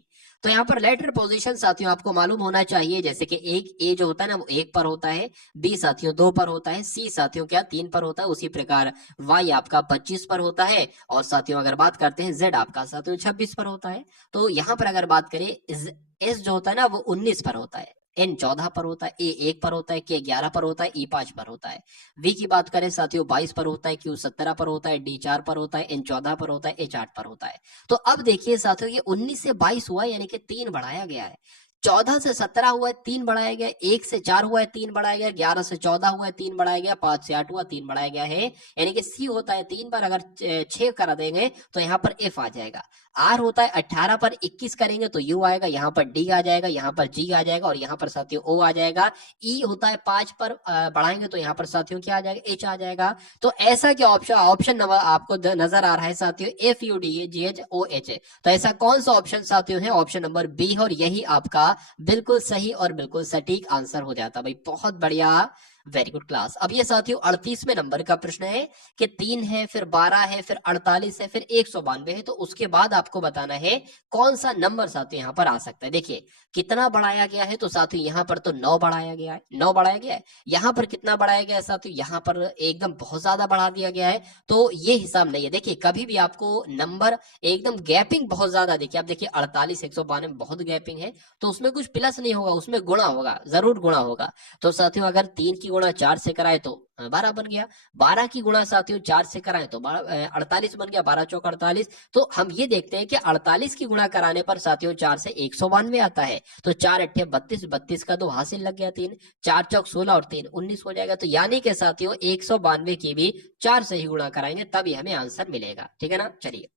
तो यहाँ पर लेटर पोजीशन साथियों आपको मालूम होना चाहिए, जैसे कि एक ए जो होता है ना वो 1 पर होता है, बी साथियों 2 पर होता है, सी साथियों क्या 3 पर होता है, उसी प्रकार वाई आपका 25 पर होता है, और साथियों अगर बात करते हैं जेड आपका साथियों 26 पर होता है। तो यहाँ पर अगर बात करें एस जो होता है ना वो 19 पर होता है, एन 14 पर होता है, ए 1 पर होता है, के 11 पर होता है, ई 5 पर होता है। वी की बात करें साथियों 22 पर होता है, क्यू 17 पर होता है, डी 4 पर होता है, एन 14 पर होता है, एच 8 पर होता है। तो अब देखिए साथियों ये 19 से 22 हुआ यानी कि 3 बढ़ाया गया है, 14 से 17 हुआ है 3 बढ़ाया गया, 1 से 4 हुआ है 3 बढ़ाया गया, 11 से 14 हुआ है 3 बढ़ाया गया, 5 से 8 हुआ 3 बढ़ाया गया है, यानी कि सी होता है 3 पर, अगर 6 करा देंगे तो यहाँ पर एफ आ जाएगा। आर होता है 18 पर 21 करेंगे तो यू आएगा, यहाँ पर डी आ जाएगा, यहाँ पर जी आ जाएगा, और यहाँ पर साथियों ओ आ जाएगा। ई होता है 5 पर बढ़ाएंगे तो यहाँ पर साथियों क्या आ जाएगा, एच आ जाएगा। तो ऐसा क्या ऑप्शन नंबर आपको नजर आ रहा है साथियों, F U D G H O H. तो ऐसा कौन सा ऑप्शन साथियों है, ऑप्शन नंबर बी है, और यही आपका बिल्कुल सही और बिल्कुल सटीक आंसर हो जाता भाई, बहुत बढ़िया, वेरी गुड क्लास। अब ये साथियों 38वें नंबर का प्रश्न है कि 3 है, फिर 12 है, फिर 48 है, फिर 192 है, तो उसके बाद आपको बताना है कौन सा नंबर साथियों यहाँ पर आ सकता है। देखिए कितना बढ़ाया गया है, तो साथियों यहाँ पर तो 9 बढ़ाया गया है, 9 बढ़ाया गया है। यहाँ पर कितना बढ़ाया गया है साथियों, यहाँ पर एकदम बहुत ज्यादा बढ़ा दिया गया है, तो ये हिसाब नहीं है। देखिए कभी भी आपको नंबर एकदम गैपिंग बहुत ज्यादा, देखिए आप देखिए 48 192 में बहुत गैपिंग है, तो उसमें कुछ प्लस नहीं होगा, उसमें गुणा होगा, जरूर गुणा होगा। तो साथियों अगर 3 की गुणा 4 से कराए तो 12 बन गया, 12 की गुणा साथियों 4 से कराए तो 48 बन गया, 12 चौक 48। तो हम ये देखते हैं कि 48 की गुणा कराने पर साथियों 4 से 192 आता है, तो 4 अट्ठे 32, 32 का 2 हासिल लग गया 3, 4 चौक 16 और 3 19 हो जाएगा। तो यानी कि साथियों 192 की भी 4 से ही गुणा कराएंगे तभी हमें आंसर मिलेगा, ठीक है ना। चलिए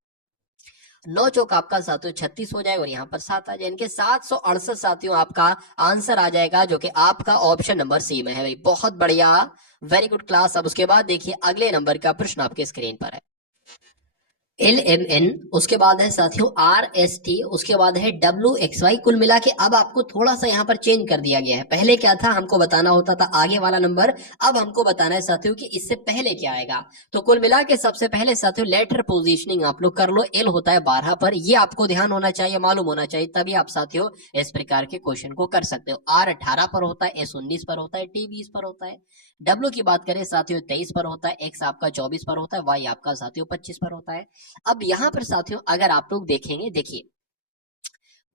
9 चौक आपका साथियों 36 हो जाएगा, और यहाँ पर 7 आ जाए, इनके 768 साथियों आपका आंसर आ जाएगा, जो कि आपका ऑप्शन नंबर सी में है भाई, बहुत बढ़िया, वेरी गुड क्लास। अब उसके बाद देखिए अगले नंबर का प्रश्न आपके स्क्रीन पर है, LMN, उसके बाद है साथियों RST, उसके बाद है WXY। कुल मिला के अब आपको थोड़ा सा यहाँ पर चेंज कर दिया गया है, पहले क्या था हमको बताना होता था आगे वाला नंबर, अब हमको बताना है साथियों कि इससे पहले क्या आएगा। तो कुल मिला के सबसे पहले साथियों लेटर पोजीशनिंग आप लोग कर लो, L होता है 12 पर, ये आपको ध्यान होना चाहिए, मालूम होना चाहिए, तभी आप साथियों इस प्रकार के क्वेश्चन को कर सकते हो। R 18 पर होता है, S 19 पर होता है, T 20 पर होता है, W की बात करें साथियों 23 पर होता है, X आपका 24 पर होता है, Y आपका साथियों 25 पर होता है। अब यहां पर साथियों अगर आप लोग देखेंगे, देखिए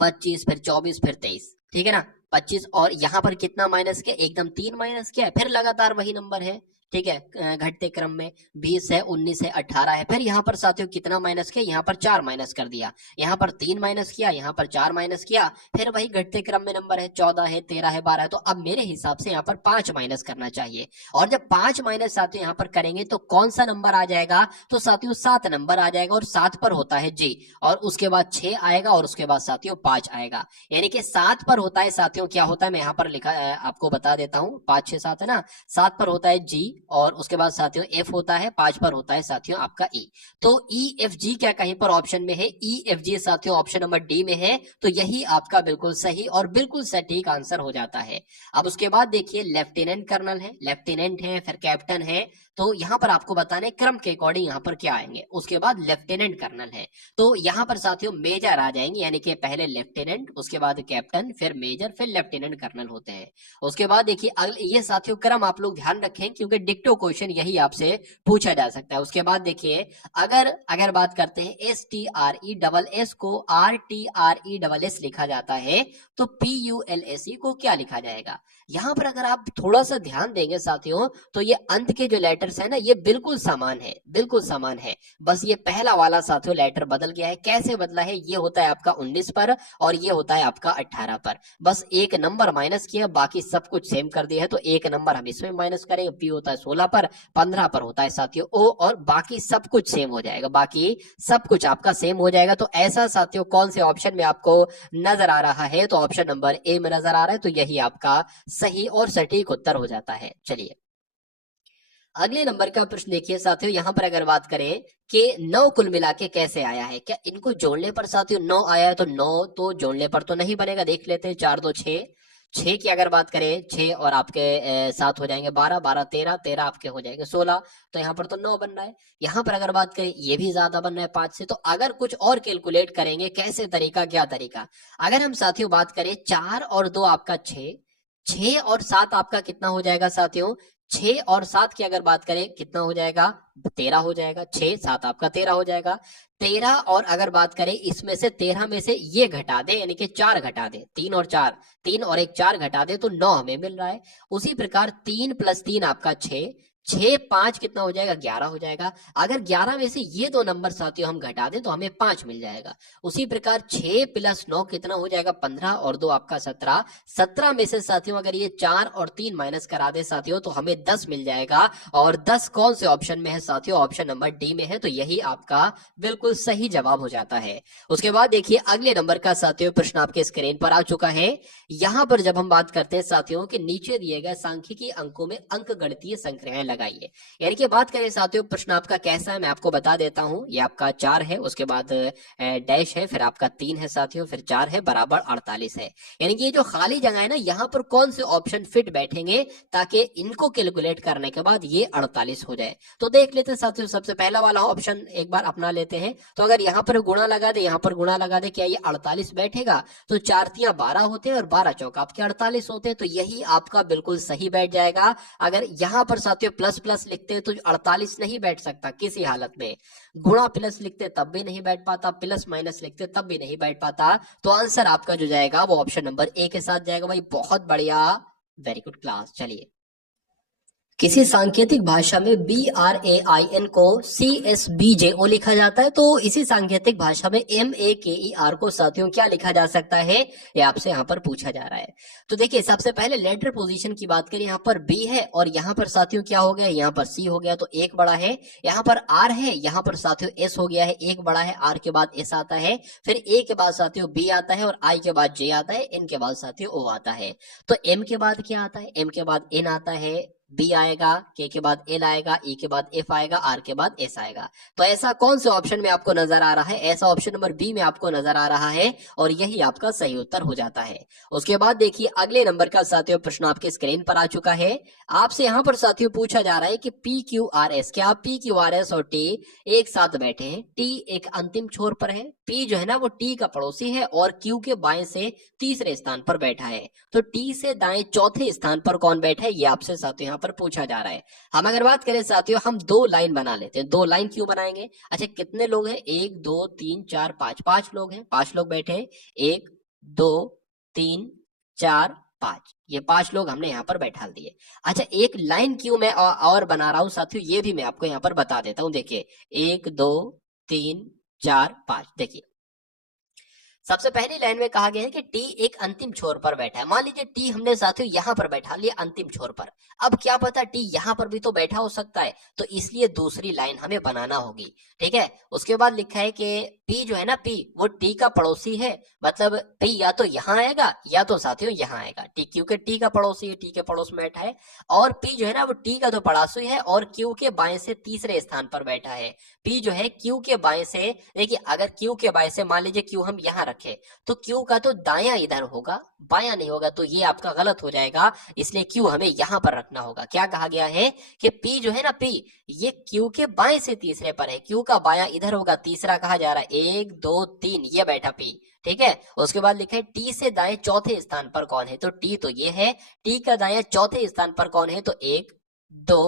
25 फिर 24 फिर 23, ठीक है ना, 25 और यहाँ पर कितना माइनस किया, एकदम 3 माइनस किया है, फिर लगातार वही नंबर है, ठीक है, घटते क्रम में 20 है, 19 है, 18 है, फिर यहाँ पर साथियों कितना माइनस किया, यहाँ पर 4 माइनस कर दिया, यहाँ पर 3 माइनस किया, यहाँ पर 4 माइनस किया, फिर वही घटते क्रम में नंबर है, 14 है, 13 है, 12 है। तो अब मेरे हिसाब से यहाँ पर 5 माइनस करना चाहिए, और जब 5 माइनस साथियों यहाँ पर करेंगे तो कौन सा नंबर आ जाएगा, तो साथियों 7 नंबर आ जाएगा, और 7 पर होता है जी, और उसके बाद 6 आएगा, और उसके बाद साथियों 5 आएगा, यानी कि 7 पर होता है साथियों क्या होता है, मैं यहाँ पर लिखा आपको बता देता हूँ, 5 6 7 है ना, 7 पर होता है जी, और उसके बाद साथियों एफ होता है, 5 पर होता है साथियों आपका ई। तो ई एफ जी क्या कहीं पर ऑप्शन में है, ई एफ जी साथियों ऑप्शन नंबर डी में है, तो यही आपका बिल्कुल सही और बिल्कुल सटीक आंसर हो जाता है। अब उसके बाद देखिए लेफ्टिनेंट कर्नल है, लेफ्टिनेंट है, फिर कैप्टन है, तो यहाँ पर आपको बताने क्रम के अकॉर्डिंग यहाँ पर क्या आएंगे, उसके बाद लेफ्टिनेंट कर्नल है, तो यहाँ पर साथियों मेजर आ जाएंगे, यानी कि पहले लेफ्टिनेंट, उसके बाद कैप्टन, फिर मेजर, फिर लेफ्टिनेंट कर्नल होते हैं। उसके बाद देखिए ये साथियों क्रम आप लोग ध्यान रखें, क्योंकि डिक्टो क्वेश्चन यही आपसे पूछा जा सकता है। उसके बाद देखिए अगर बात करते हैं STRE को RTRESS लिखा जाता है, तो PULSE को क्या लिखा जाएगा। यहाँ पर अगर आप थोड़ा सा ध्यान देंगे साथियों, तो ये अंत के जो लेटर्स है ना ये बिल्कुल समान है, बिल्कुल समान है, बस ये पहला वाला साथियों लेटर बदल गया है। कैसे बदला है, ये होता है आपका 19 पर, और ये होता है आपका 18 पर, बस एक नंबर माइनस किया, बाकी सब कुछ सेम कर दिया है, तो एक नंबर हम इसमें माइनस करेंगे, पी होता है 16 पर, 15 पर होता है साथियों ओ, और बाकी सब कुछ सेम हो जाएगा, बाकी सब कुछ आपका सेम हो जाएगा। तो ऐसा साथियों कौन से ऑप्शन में आपको नजर आ रहा है, तो ऑप्शन नंबर ए में नजर आ रहा है, तो यही आपका सही और सटीक उत्तर हो जाता है। चलिए अगले नंबर का प्रश्न देखिए साथियों, यहाँ पर अगर बात करें कि 9 कुल मिला के कैसे आया है, क्या इनको जोड़ने पर साथियों 9 आया है? तो 9 तो जोड़ने पर तो नहीं बनेगा, देख लेते हैं। 4 2 6, 6 की अगर बात करें 6 और आपके 7 हो जाएंगे 12, 12 13, 13 आपके हो जाएंगे 16, तो यहाँ पर तो 9 बन रहा है। यहाँ पर अगर बात करें ये भी ज्यादा बन रहा है 5 से, तो अगर कुछ और कैलकुलेट करेंगे, कैसे तरीका, क्या तरीका? अगर हम साथियों बात करें 4 और 2 आपका 6, 6 और 7 आपका कितना हो जाएगा साथियों? 6 और 7 की अगर बात करें कितना हो जाएगा? 13 हो जाएगा। 6 7 आपका 13 हो जाएगा। 13 और अगर बात करें इसमें से 13 में से ये घटा दे, यानी कि 4 घटा दे, 3 और 4, 3 और 1 4 घटा दे तो 9 हमें मिल रहा है। उसी प्रकार 3 + 3 आपका 6, 6 5 कितना हो जाएगा? 11 हो जाएगा। अगर 11 में से ये दो नंबर साथियों हम घटा दें तो हमें 5 मिल जाएगा। उसी प्रकार 6 + 9 कितना हो जाएगा? 15 और 2 आपका 17, 17 में से साथियों अगर ये 4 और 3 माइनस करा दे साथियों तो हमें 10 मिल जाएगा। और 10 कौन से ऑप्शन में है साथियों? ऑप्शन नंबर डी में है, तो यही आपका बिल्कुल सही जवाब हो जाता है। उसके बाद देखिए अगले नंबर का साथियों प्रश्न आपके स्क्रीन पर आ चुका है। यहां पर जब हम बात करते हैं साथियों कि नीचे दिए गए सांख्यिकी अंकों में अंक गणितीय संक्रियाएं लगाइए, यानी कि बात करें साथियों प्रश्न आपका कैसा है मैं आपको बता देता हूं। ये आपका 4 है, उसके बाद डैश है, फिर आपका 3 है साथियों, फिर 4 है, बराबर 48 है। यानी कि ये जो खाली जगह है ना, यहाँ पर कौन से ऑप्शन फिट बैठेंगे ताकि इनको कैलकुलेट करने के बाद ये 48 हो जाए। तो देख लेते हैं साथियों, सबसे पहला वाला ऑप्शन एक बार अपना लेते हैं। तो अगर यहाँ पर गुणा लगा दे, यहाँ पर गुणा लगा दे, क्या ये 48 बैठेगा? तो 4 × 12 होते हैं और 12 चौक आपके 48 होते हैं, तो यही आपका बिल्कुल सही बैठ जाएगा। अगर यहाँ पर साथियों प्लस प्लस लिखते हैं तो 48 नहीं बैठ सकता किसी हालत में। गुणा प्लस लिखते तब भी नहीं बैठ पाता, प्लस माइनस लिखते तब भी नहीं बैठ पाता। तो आंसर आपका जो जाएगा वो ऑप्शन नंबर ए के साथ जाएगा। भाई बहुत बढ़िया, वेरी गुड क्लास। चलिए, किसी सांकेतिक भाषा में BRAIN को CSBJO लिखा जाता है, तो इसी सांकेतिक भाषा में MAKER को साथियों क्या लिखा जा सकता है, ये आपसे यहाँ पर पूछा जा रहा है। तो देखिए सबसे पहले लेटर पोजीशन की बात करें, यहाँ पर B है और यहाँ पर साथियों क्या हो गया? यहाँ पर C हो गया, तो एक बड़ा है। यहाँ पर R है, यहाँ पर साथियों S हो गया है, एक बड़ा है, R के बाद S आता है, फिर A के बाद साथियों B आता है और I के बाद J आता है, N के बाद साथियों O आता है। तो M के बाद क्या आता है? M के बाद N आता है, B आएगा, K के बाद L आएगा, E के बाद F आएगा, R के बाद S आएगा। तो ऐसा कौन से ऑप्शन में आपको नजर आ रहा है? ऐसा ऑप्शन नंबर बी में आपको नजर आ रहा है और यही आपका सही उत्तर हो जाता है। उसके बाद देखिए अगले नंबर का साथियों प्रश्न आपके स्क्रीन पर आ चुका है। आपसे यहाँ पर साथियों पूछा जा रहा है कि PQRS, क्या PQRS और T एक साथ बैठे हैं? T एक अंतिम छोर पर है, P जो है ना वो T का पड़ोसी है और Q के बाएं से तीसरे स्थान पर बैठा है। तो T से दाएं चौथे स्थान पर कौन बैठा है, ये आपसे साथियों यहाँ पर पूछा जा रहा है। हम अगर बात करें साथियों, हम 2 लाइन बना लेते हैं। 2 लाइन क्यों बनाएंगे? अच्छा कितने लोग हैं? 1 2 3 4 5, 5 लोग हैं, 5 लोग बैठे हैं। 1 2 3 4 5, ये 5 लोग हमने यहाँ पर बैठा दिए। अच्छा एक लाइन क्यों मैं और बना रहा हूं साथियों, ये भी मैं आपको यहाँ पर बता देता हूँ। देखिए 1 2 3 4 5, देखिए सबसे पहली लाइन में कहा गया है कि टी एक अंतिम छोर पर बैठा है। मान लीजिए टी हमने साथियों यहां पर बैठा लिया अंतिम छोर पर, अब क्या पता टी यहां पर भी तो बैठा हो सकता है, तो इसलिए दूसरी लाइन हमें बनाना होगी। ठीक है, उसके बाद लिखा है कि पी जो है ना, पी वो टी का पड़ोसी है, मतलब पी या तो यहाँ आएगा या तो साथियों यहाँ आएगा। टी क्योंकि टी का पड़ोसी है, टी के पड़ोस में बैठा है, और पी जो है ना वो टी का तो पड़ोसी है और क्यू के बाएं से तीसरे स्थान पर बैठा है। पी जो है क्यू के बाएं से, देखिए अगर क्यू के बाएं से मान लीजिए क्यू हम यहाँ रखे तो क्यू का तो दायां इधर होगा, बायां नहीं होगा, तो ये आपका गलत हो जाएगा। इसलिए क्यू हमें यहां पर रखना होगा। क्या कहा गया है कि पी जो है ना, पी ये क्यू के बाएं से तीसरे पर है, क्यू का बायां इधर होगा, तीसरा कहा जा रहा है 1 2 3, ये बैठा पी। ठीक है, उसके बाद लिखा है टी से दाएं चौथे स्थान पर कौन है, तो टी तो ये है। टी का दाएं चौथे स्थान पर कौन है, तो 1 2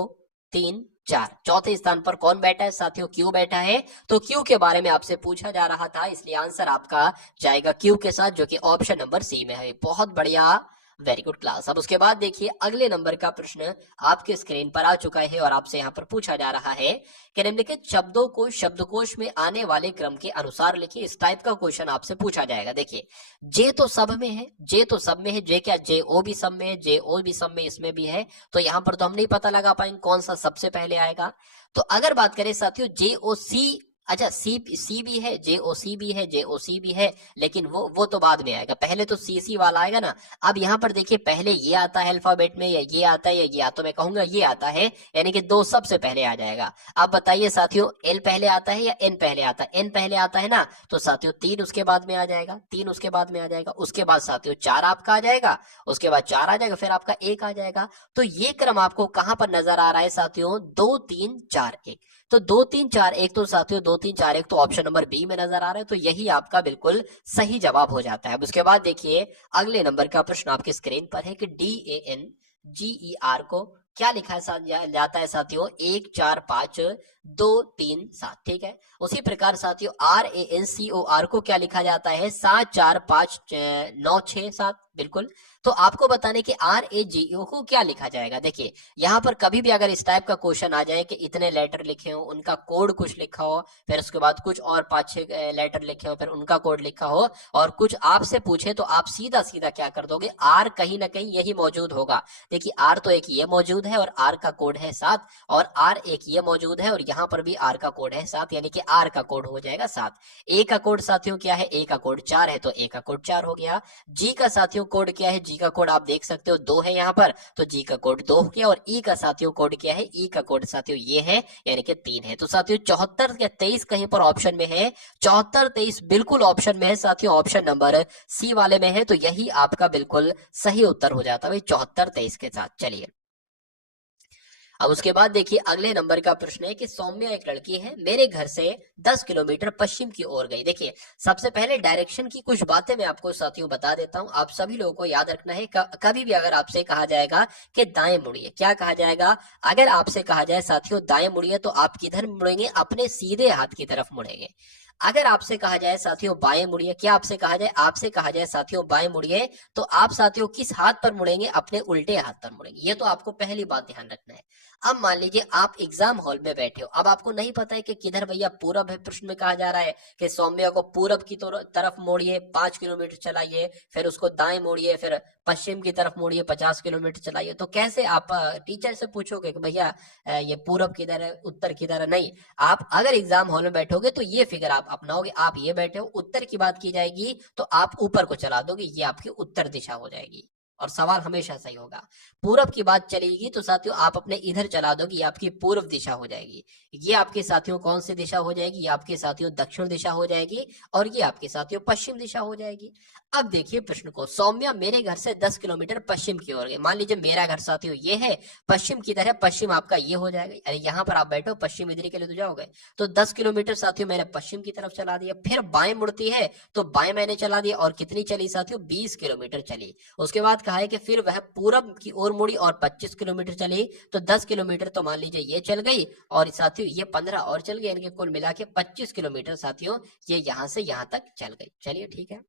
3 4, चौथे स्थान पर कौन बैठा है साथियों? क्यू बैठा है। तो क्यू के बारे में आपसे पूछा जा रहा था, इसलिए आंसर आपका जाएगा क्यू के साथ, जो कि ऑप्शन नंबर सी में है। बहुत बढ़िया, वेरी गुड क्लास। अब उसके बाद देखिए अगले नंबर का प्रश्न आपके स्क्रीन पर आ चुका है और आपसे यहाँ पर पूछा जा रहा है कि निम्नलिखित शब्दों को शब्दकोश में आने वाले क्रम के अनुसार लिखिए। इस टाइप का क्वेश्चन आपसे पूछा जाएगा। देखिए जे तो सब में है, जे तो सब में है, जे क्या जे ओ भी सब में है, जे ओ भी सब में इसमें भी है, तो यहाँ पर तो हम नहीं पता लगा पाएंगे कौन सा सबसे पहले आएगा। तो अगर बात करें साथियों जे ओ सी अच्छा, सी भी है, JOC भी है, JOC भी है, लेकिन वो तो बाद में आएगा, पहले तो CC वाला आएगा ना। अब यहाँ पर देखिए पहले ये आता है अल्फाबेट में, या ये आता है, या ये आता, तो मैं कहूंगा ये आता है, यानी कि 2 सबसे पहले आ जाएगा। अब बताइए साथियों, L पहले आता है या N पहले आता है? N पहले आता है ना, तो साथियों 3 उसके बाद में आ जाएगा, 3 उसके बाद में आ जाएगा, उसके बाद साथियों 4 आपका आ जाएगा, उसके बाद 4 आ जाएगा, फिर आपका 1 आ जाएगा। तो ये क्रम आपको कहां पर नजर आ रहा है साथियों? 2 3 4 1। तो 2 3 4 1, तो साथियों 2 3 4 1 तो ऑप्शन नंबर बी में नजर आ रहा है, तो यही आपका बिल्कुल सही जवाब हो जाता है। अब उसके बाद देखिए अगले नंबर का प्रश्न आपकी स्क्रीन पर है कि DANGER को क्या लिखा जाता है साथियों? 1 4 5 2 3 7, ठीक है। उसी प्रकार साथियों RANCOR को क्या लिखा जाता है? 7 4 5 9 6 7, बिल्कुल। तो आपको बताने कि RAGO को क्या लिखा जाएगा। देखिए यहाँ पर कभी भी अगर इस टाइप का क्वेश्चन आ जाए कि इतने लेटर लिखे हो, उनका कोड कुछ लिखा हो, फिर उसके बाद कुछ और 5-6 लेटर लिखे हो, फिर उनका कोड लिखा हो, और कुछ आपसे पूछे, तो आप सीधा सीधा क्या कर दोगे? R कहीं ना कहीं यही मौजूद होगा। देखिए R तो एक ये मौजूद है और R का कोड है 7, और R एक ये मौजूद है और यहाँ पर भी R का कोड है 7, यानी कि R का कोड हो जाएगा 7। A का कोड साथियों क्या है? A का कोड 4 है, तो A का कोड 4 हो गया। G का साथियों कोड क्या है? G का कोड आप देख सकते हो 2 है यहाँ पर, तो G का कोड 2 हो गया। और E का साथियों कोड क्या है? E का कोड साथियों ये है, यानी कि 3 है। तो साथियों 74 या 23 कहीं पर ऑप्शन में है, 74 23 बिल्कुल ऑप्शन में है साथियों, ऑप्शन नंबर सी वाले में है, तो यही आपका बिल्कुल सही उत्तर हो जाता है भाई 74 23 के साथ। चलिए अब उसके बाद देखिए अगले नंबर का प्रश्न है कि सौम्या एक लड़की है, मेरे घर से 10 किलोमीटर पश्चिम की ओर गई। देखिए सबसे पहले डायरेक्शन की कुछ बातें मैं आपको साथियों बता देता हूं, आप सभी लोगों को याद रखना है। कभी भी अगर आपसे कहा जाएगा कि दाएं मुड़िए, क्या कहा जाएगा? अगर आपसे कहा जाए साथियों दाएं मुड़िए, तो आप किधर मुड़ेंगे? अपने सीधे हाथ की तरफ मुड़ेंगे। अगर आपसे कहा जाए साथियों बाएं मुड़िए, क्या आपसे कहा जाए? आपसे कहा जाए साथियों बाएं मुड़िए, तो आप साथियों किस हाथ पर मुड़ेंगे? अपने उल्टे हाथ पर मुड़ेंगे। ये तो आपको पहली बात ध्यान रखना है। अब मान लीजिए आप एग्जाम हॉल में बैठे हो, अब आपको नहीं पता है कि किधर भैया पूरब है। प्रश्न में कहा जा रहा है कि सौम्या को पूरब की तरफ मोड़िए, 5 किलोमीटर चलाइए, फिर उसको दाएं मोड़िए, फिर पश्चिम की तरफ मोड़िए, 50 किलोमीटर चलाइए। तो कैसे आप टीचर से पूछोगे कि भैया ये पूरब किधर है, उत्तर किधर है? नहीं, आप अगर एग्जाम हॉल में बैठोगे तो ये फिगर आप अपनाओगे। आप ये बैठे हो, उत्तर की बात की जाएगी तो आप ऊपर को चला दोगे, ये आपकी उत्तर दिशा हो जाएगी और सवाल हमेशा सही होगा। पूरब की बात चलेगी तो साथियों आप अपने इधर चला दोगे, ये आपकी पूर्व दिशा हो जाएगी। ये आपके साथियों कौन सी दिशा हो जाएगी? ये आपके साथियों दक्षिण दिशा हो जाएगी, और ये आपके साथियों पश्चिम दिशा हो जाएगी। अब देखिए प्रश्न को, सौम्या मेरे घर से 10 किलोमीटर पश्चिम की ओर गई। मान लीजिए मेरा घर साथियों ये है, पश्चिम की तरह, पश्चिम आपका ये हो जाएगा। अरे यहाँ पर आप बैठो, पश्चिम इधर के लिए तो जाओगे, तो 10 किलोमीटर साथियों मैंने पश्चिम की तरफ चला दिया। फिर बाएं मुड़ती है तो बाएं मैंने चला दिया, और कितनी चली साथियों? 20 किलोमीटर चली। उसके बाद कहा है कि फिर वह पूरब की ओर मुड़ी और 25 किलोमीटर चली, तो 10 किलोमीटर तो मान लीजिए ये चल गई, और साथियों ये 15 और चल गई, यानी कुल मिला के 25 किलोमीटर साथियों ये यहां से यहां तक चल गई। चलिए ठीक है।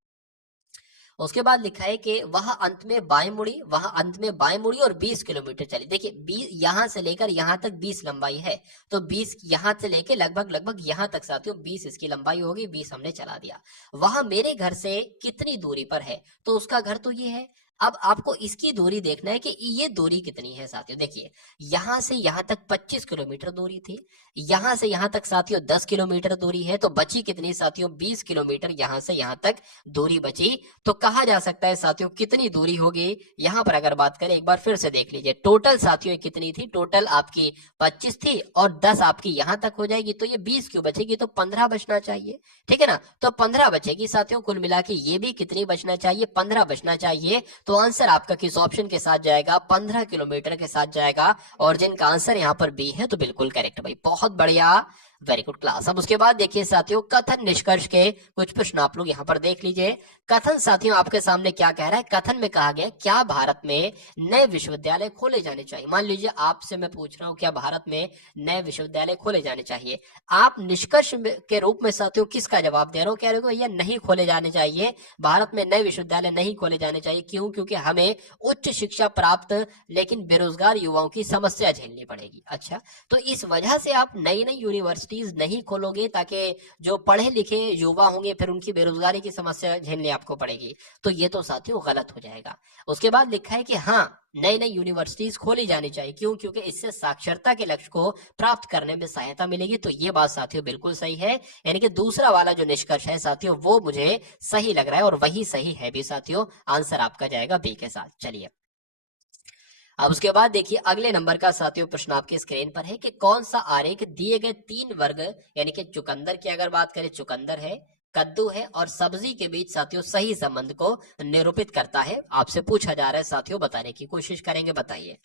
उसके बाद लिखा है कि वह अंत में बाएं मुड़ी, वह अंत में बाएं मुड़ी और 20 किलोमीटर चली। देखिए 20 यहां से लेकर यहां तक 20 लंबाई है, तो 20 यहां से लेकर लगभग यहां तक साथियों 20 इसकी लंबाई होगी, 20 हमने चला दिया। वह मेरे घर से कितनी दूरी पर है? तो उसका घर तो ये है। अब आपको इसकी दूरी देखना है कि ये दूरी कितनी है साथियों। देखिए यहां से यहां तक 25 किलोमीटर दूरी थी, यहां से यहां तक साथियों 10 किलोमीटर दूरी है, तो बची कितनी साथियों? 20 किलोमीटर यहां से यहां तक दूरी बची। तो कहा जा सकता है साथियों कितनी दूरी होगी? यहां पर अगर बात करें, एक बार फिर से देख लीजिए, टोटल साथियों कितनी थी? टोटल आपकी 25 थी, और 10 आपकी यहां तक हो जाएगी, तो ये 20 क्यों बचेगी? तो 15 बचना चाहिए, ठीक है ना। तो 15 बचेगी साथियों, कुल मिला के ये भी कितनी बचना चाहिए? 15 बचना चाहिए। तो आंसर आपका किस ऑप्शन के साथ जाएगा? 15 किलोमीटर के साथ जाएगा, और जिनका आंसर यहाँ पर बी है तो बिल्कुल करेक्ट भाई, बहुत बढ़िया, वेरी गुड क्लास। अब उसके बाद देखिए साथियों कथन निष्कर्ष के कुछ प्रश्न आप लोग यहाँ पर देख लीजिए। कथन साथियों आपके सामने क्या कह रहा है? कथन में कहा गया क्या भारत में नए विश्वविद्यालय खोले जाने चाहिए। मान लीजिए आपसे मैं पूछ रहा हूँ क्या भारत में नए विश्वविद्यालय खोले जाने चाहिए, आप निष्कर्ष के रूप में साथियों किसका जवाब दे रहे हो? कह रहे हो भैया नहीं खोले जाने चाहिए, भारत में नए विश्वविद्यालय नहीं खोले जाने चाहिए। क्यों? क्योंकि हमें उच्च शिक्षा प्राप्त लेकिन बेरोजगार युवाओं की समस्या झेलनी पड़ेगी। अच्छा, तो इस वजह से आप नई नई यूनिवर्सिटी यूनिवर्सिटीज नहीं खोलोगे ताकि जो पढ़े लिखे युवा होंगे फिर उनकी बेरोजगारी की समस्या झेलनी आपको पड़ेगी, तो ये तो साथियों गलत हो जाएगा। उसके बाद लिखा है कि हाँ, नई नई यूनिवर्सिटीज खोली जानी चाहिए। क्यों? क्योंकि इससे साक्षरता के लक्ष्य को प्राप्त करने में सहायता मिलेगी। तो ये बात साथियों बिल्कुल सही है, यानी कि दूसरा वाला जो निष्कर्ष है साथियों वो मुझे सही लग रहा है और वही सही है भी साथियों। आंसर आपका जाएगा बी के साथ। चलिए अब उसके बाद देखिए अगले नंबर का साथियों प्रश्न आपके स्क्रीन पर है कि कौन सा आरेख दिए गए 3 वर्ग यानी कि चुकंदर की अगर बात करें, चुकंदर है, कद्दू है और सब्जी के बीच साथियों सही संबंध को निरूपित करता है। आपसे पूछा जा रहा है साथियों, बताने की कोशिश करेंगे, बताइए।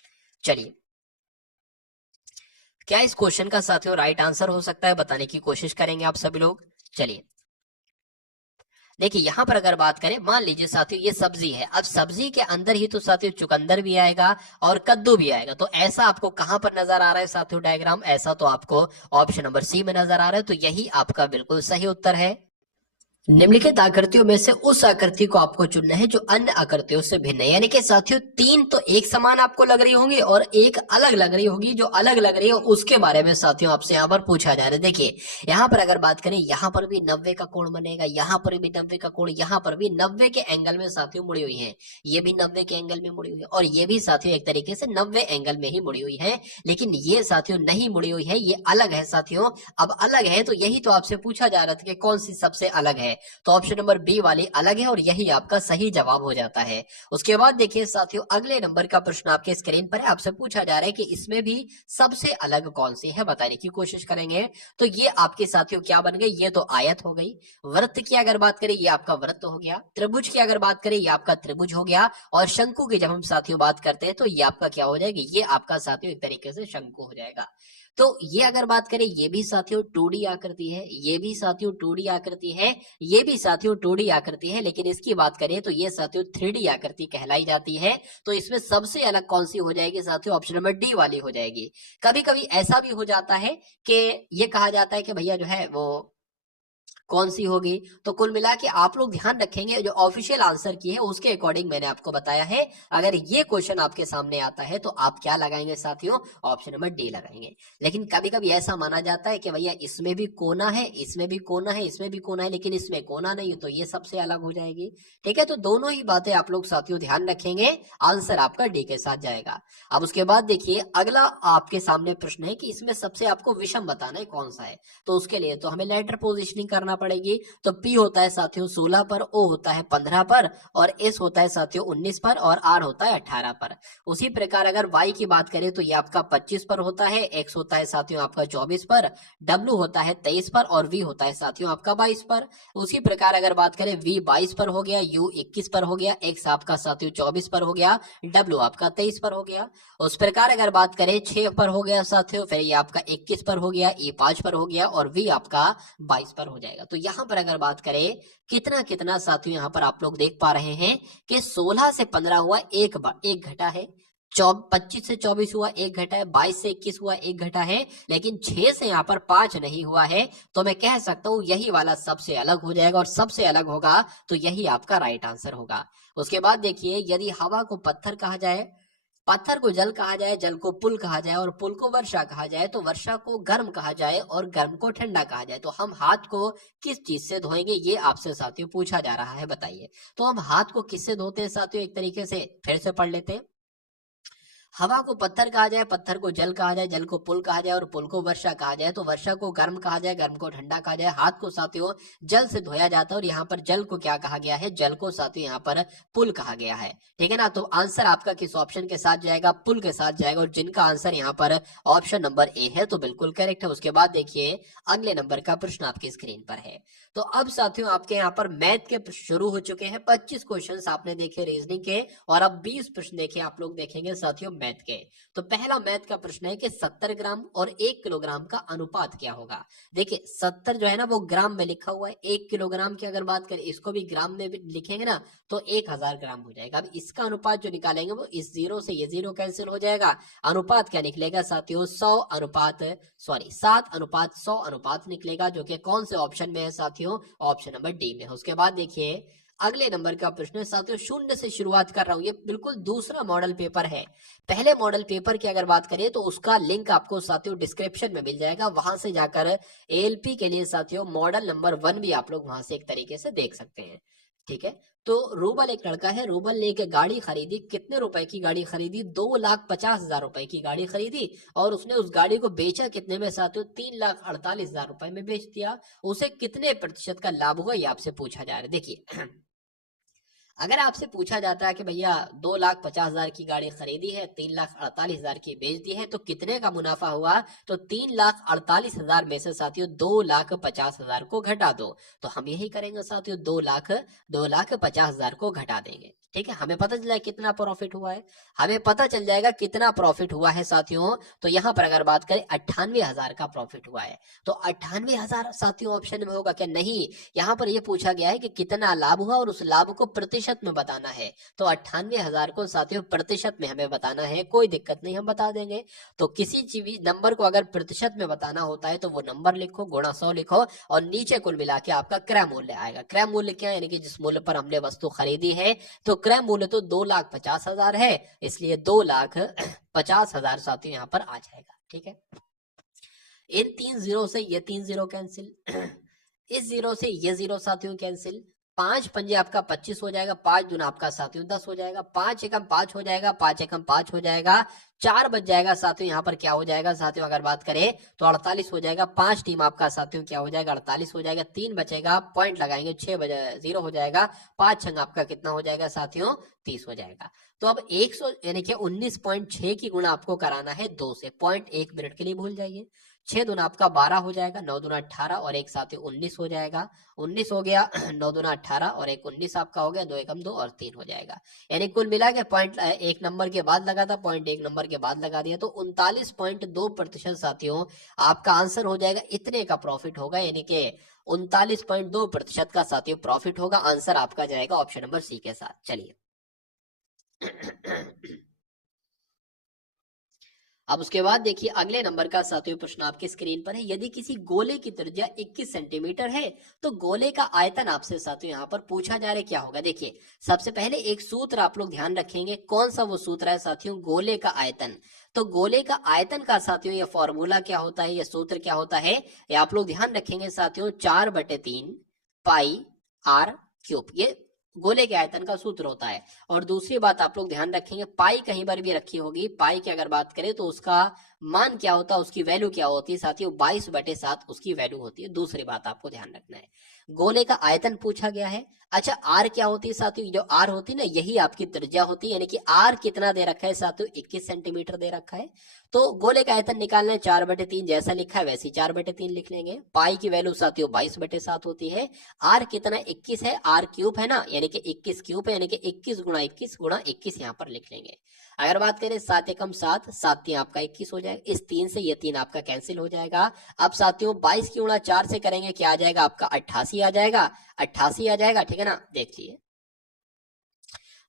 चलिए क्या इस क्वेश्चन का साथियों राइट आंसर हो सकता है, बताने की कोशिश करेंगे आप सभी लोग। चलिए देखिए यहां पर अगर बात करें, मान लीजिए साथियों ये सब्जी है, अब सब्जी के अंदर ही तो साथियों चुकंदर भी आएगा और कद्दू भी आएगा। तो ऐसा आपको कहां पर नजर आ रहा है साथियों डायग्राम? ऐसा तो आपको ऑप्शन नंबर सी में नजर आ रहा है। तो यही आपका बिल्कुल सही उत्तर है। निम्नलिखित आकृतियों में से उस आकृति को आपको चुनना है जो अन्य आकृतियों से भिन्न है। यानी कि साथियों 3 तो एक समान आपको लग रही होंगी और एक अलग लग रही होगी। जो अलग लग रही है उसके बारे में साथियों आपसे यहाँ पर पूछा जा रहा है। देखिए यहाँ पर अगर बात करें, यहाँ पर भी 90 का कोण बनेगा, यहाँ पर भी 90 का कोण, यहाँ पर भी 90 के एंगल में साथियों मुड़ी हुई है, ये भी 90 के एंगल में मुड़ी हुई है और ये भी साथियों एक तरीके से 90 एंगल में ही मुड़ी हुई है। लेकिन ये साथियों नहीं मुड़ी हुई है, ये अलग है साथियों। अब अलग है तो यही तो आपसे पूछा जा रहा था कि कौन सी सबसे अलग है। तो ऑप्शन नंबर बी वाली अलग है और यही आपका सही जवाब हो जाता है। उसके बाद देखिए साथियों अगले नंबर का प्रश्न आपके स्क्रीन पर है। आपसे पूछा जा रहा है कि इसमें भी सबसे अलग कौन सी है, बताने की कोशिश करेंगे। तो ये आपके साथियों क्या बन गई? ये तो आयत हो गई। वृत्त की अगर बात करें, ये आपका वृत्त हो गया। त्रिभुज की अगर बात करें, ये आपका त्रिभुज हो गया। और शंकु की जब हम साथियों बात करते हैं तो ये आपका क्या हो जाएगी? ये आपका साथियों एक तरीके से शंकु हो जाएगा। तो ये अगर बात करें, ये भी साथियों 2D आकृति है, ये भी साथियों 2D आकृति है, ये भी साथियों 2D आकृति है। लेकिन इसकी बात करें तो ये साथियों 3D आकृति कहलाई जाती है। तो इसमें सबसे अलग कौन सी हो जाएगी साथियों? ऑप्शन नंबर डी वाली हो जाएगी। कभी कभी ऐसा भी हो जाता है कि ये कहा जाता है कि भैया जो है वो कौन सी होगी। तो कुल मिला के आप लोग ध्यान रखेंगे, जो ऑफिशियल आंसर की है उसके अकॉर्डिंग मैंने आपको बताया है। अगर ये क्वेश्चन आपके सामने आता है तो आप क्या लगाएंगे साथियों? ऑप्शन नंबर डी लगाएंगे। लेकिन कभी कभी ऐसा माना जाता है कि भैया इसमें भी कोना है, इसमें भी कोना है, इसमें भी कोना है, लेकिन इसमें कोना नहीं, तो ये सबसे अलग हो जाएगी। ठीक है, तो दोनों ही बातें आप लोग साथियों ध्यान रखेंगे। आंसर आपका डी के साथ जाएगा। अब उसके बाद देखिए अगला आपके सामने प्रश्न है कि इसमें सबसे आपको विषम बताना है कौन सा है। तो उसके लिए तो हमें लेटर पोजिशनिंग करना पड़ेगी। तो P होता है साथियों 16 पर, O होता है 15 पर और S होता है साथियों 19 पर और R होता है 18 पर। उसी प्रकार अगर Y की बात करें तो ये आपका 25 पर होता है, X होता है साथियों आपका 24 पर, W होता है 23 पर और V होता है साथियों आपका 22 पर। उसी प्रकार अगर बात करें V 22 पर हो गया, U 21 पर हो गया, X आपका साथियों 24 पर हो गया, W आपका 23 पर हो गया। उस प्रकार अगर बात करें 6 पर हो गया साथियों, फिर ये आपका 21 पर हो गया, E 5 पर हो गया और V आपका 22 पर हो जाएगा। तो यहाँ पर अगर बात करें कितना कितना साथियों यहाँ पर आप लोग देख पा रहे हैं कि 16 से 15 हुआ एक घटा है, 25 से 24 हुआ एक घटा है, 22 से 21 हुआ एक घटा है, लेकिन 6 से यहाँ पर 5 नहीं हुआ है। तो मैं कह सकता हूं यही वाला सबसे अलग हो जाएगा और सबसे अलग होगा तो यही आपका राइट आंसर होगा। उसके बाद देखिए यदि हवा को पत्थर कहा जाए, पत्थर को जल कहा जाए, जल को पुल कहा जाए और पुल को वर्षा कहा जाए, तो वर्षा को गर्म कहा जाए और गर्म को ठंडा कहा जाए, तो हम हाथ को किस चीज से धोएंगे? ये आपसे साथियों पूछा जा रहा है, बताइए। तो हम हाथ को किससे धोते हैं साथियों? एक तरीके से फिर से पढ़ लेते हैं। हवा को पत्थर कहा जाए, पत्थर को जल कहा जाए, जल को पुल कहा जाए और पुल को वर्षा कहा जाए, तो वर्षा को गर्म कहा जाए, गर्म को ठंडा कहा जाए। हाथ को साथियों जल से धोया जाता है और यहाँ पर जल को क्या कहा गया है? जल को साथियों यहाँ पर पुल कहा गया है। ठीक है ना, तो आंसर आपका किस ऑप्शन के साथ जाएगा? पुल के साथ जाएगा। और जिनका आंसर यहाँ पर ऑप्शन नंबर ए है तो बिल्कुल करेक्ट है। उसके बाद देखिए अगले नंबर का प्रश्न आपकी स्क्रीन पर है। तो अब साथियों आपके यहाँ पर मैथ के प्रश्न शुरू हो चुके हैं। 25 क्वेश्चन आपने देखे रीजनिंग के और अब 20 प्रश्न देखे आप लोग देखेंगे साथियों मैथ के। तो पहला मैथ का प्रश्न है कि 70 ग्राम और 1 किलोग्राम का अनुपात क्या होगा? देखिए 70 जो है ना वो ग्राम में लिखा हुआ है, 1 किलोग्राम की अगर बात करें इसको भी ग्राम में भी लिखेंगे ना तो 1000 ग्राम हो जाएगा। अब इसका अनुपात जो निकालेंगे वो इस जीरो से ये जीरो कैंसिल हो जाएगा। अनुपात क्या निकलेगा साथियों? 7:100 अनुपात निकलेगा, जो कि कौन से ऑप्शन में है साथियों? ऑप्शन नंबर डी में। उसके बाद देखिए अगले नंबर का प्रश्न है साथियों, शून्य से शुरुआत कर रहा हूं, ये बिल्कुल दूसरा मॉडल पेपर है। पहले मॉडल पेपर की अगर बात करें तो उसका लिंक आपको साथियों डिस्क्रिप्शन में मिल जाएगा, वहां से जाकर एएलपी के लिए साथियों मॉडल नंबर 1 भी आप लोग वहां से एक तरीके से देख सकते हैं। ठीक है, तो रूबल एक लड़का है, रूबल ने एक गाड़ी खरीदी। कितने रुपए की गाड़ी खरीदी? 2,50,000 रुपए की गाड़ी खरीदी और उसने उस गाड़ी को बेचा कितने में साथियों? 3,48,000 रुपए में बेच दिया। उसे कितने प्रतिशत का लाभ हुआ, ये आपसे पूछा जा रहा है। देखिए अगर आपसे पूछा जाता है कि भैया 2,50,000 की गाड़ी खरीदी है, 3,48,000 की बेच दी है, तो कितने का मुनाफा हुआ? तो 3,48,000 में से साथियों 2,50,000 को घटा दो। तो हम यही करेंगे साथियों, 2,50,000 को घटा देंगे। ठीक है, हमें पता चल जाएगा कितना प्रॉफिट हुआ है, हमें पता चल जाएगा कितना प्रॉफिट हुआ है साथियों। तो यहाँ पर अगर बात करें 98,000 का प्रॉफिट हुआ है, तो 98,000 साथियों ऑप्शन में होगा क्या? नहीं, यहाँ पर यह पूछा गया है कि कितना लाभ हुआ और उस लाभ को प्रतिशत में बताना है। तो 98,000 को साथियों प्रतिशत में हमें बताना है, कोई दिक्कत नहीं, हम बता देंगे। तो किसी चीज नंबर को अगर प्रतिशत में बताना होता है तो वो नंबर लिखो, गुणा 100 लिखो और नीचे कुल मिला के आपका क्रय मूल्य आएगा। क्रय मूल्य क्या है? यानी कि जिस मूल्य पर हमने वस्तु खरीदी है, तो क्रय मूल्य तो 2,50,000 है, इसलिए 2,50,000 साथियों यहाँ पर आ जाएगा। ठीक है, इन 3 जीरो से ये 3 जीरो कैंसिल, इस जीरो से ये जीरो साथियों कैंसिल, 5 पंजे आपका 25 हो जाएगा, 5 दूना आपका साथियों 10 हो जाएगा, 5 एकम 5 हो जाएगा, 5 एकम 5 हो जाएगा, 4 बच जाएगा साथियों। यहाँ पर क्या हो जाएगा साथियों, अगर बात करें तो 48 हो जाएगा। 5 टीम आपका साथियों क्या हो जाएगा? 48 हो जाएगा। 3 बचेगा, पॉइंट लगाएंगे, 6 जीरो हो जाएगा। 5 छंग आपका कितना हो जाएगा साथियों? 30 हो जाएगा। तो अब 100 यानी कि 19.6 की गुणा आपको कराना है 2 से। पॉइंट 1 मिनट के लिए भूल जाइए। 6 दूना आपका 12 हो जाएगा, 9 दूना 18 और एक साथियों 19 हो जाएगा। 19 हो गया, 9 दूना 18 और एक 19 आपका हो गया, 2 एकम 2 और 3 हो जाएगा। यानी कुल मिला के पॉइंट एक नंबर के बाद लगा था, पॉइंट एक नंबर के बाद लगा दिया, तो 39.2% साथियों आपका आंसर हो जाएगा। इतने का प्रॉफिट होगा, यानी कि 39.2% का साथियों प्रॉफिट होगा। आंसर आपका जाएगा ऑप्शन नंबर सी के साथ। चलिए अब उसके बाद देखिए अगले नंबर का साथियों प्रश्न आपके स्क्रीन पर है। यदि किसी गोले की त्रिज्या 21 सेंटीमीटर है तो गोले का आयतन आपसे साथियों यहाँ पर पूछा जा रहा है, क्या होगा? देखिए सबसे पहले एक सूत्र आप लोग ध्यान रखेंगे, कौन सा वो सूत्र है साथियों? गोले का आयतन। तो गोले का आयतन का साथियों ये फॉर्मूला क्या होता है, ये सूत्र क्या होता है, ये आप लोग ध्यान रखेंगे साथियों, 4/3 पाई आर क्यूब, ये गोले के आयतन का सूत्र होता है। और दूसरी बात आप लोग ध्यान रखेंगे, पाई कहीं पर भी रखी होगी, पाई की अगर बात करें तो उसका मान क्या होता है, उसकी वैल्यू क्या होती है साथियों? 22/7 उसकी वैल्यू होती है। दूसरी बात आपको ध्यान रखना है, गोले का आयतन पूछा गया है। अच्छा आर क्या होती है साथियों? जो आर होती है ना, यही आपकी त्रिज्या होती है, यानी कि आर कितना दे रखा है साथियों? 21 सेंटीमीटर दे रखा है। तो गोले का आयतन निकालना है, 4/3 जैसा लिखा है वैसे 4/3 लिख लेंगे। पाई की वैल्यू साथियों 22/7 होती है। आर कितना? 21 है, आर क्यूब है ना, यानी कि 21 क्यूब है, यानी कि 21 गुणा 21 गुणा 21 यहाँ पर लिख लेंगे। अगर बात करें 7 एकम 7, 7 3 आपका 21 हो जाएगा। इस 3 से ये 3 आपका कैंसिल हो जाएगा। अब साथियों 22 की गुणा 4 से करेंगे, क्या आ जाएगा आपका? 88 आ जाएगा, 88 आ जाएगा। ठीक है ना, देखिए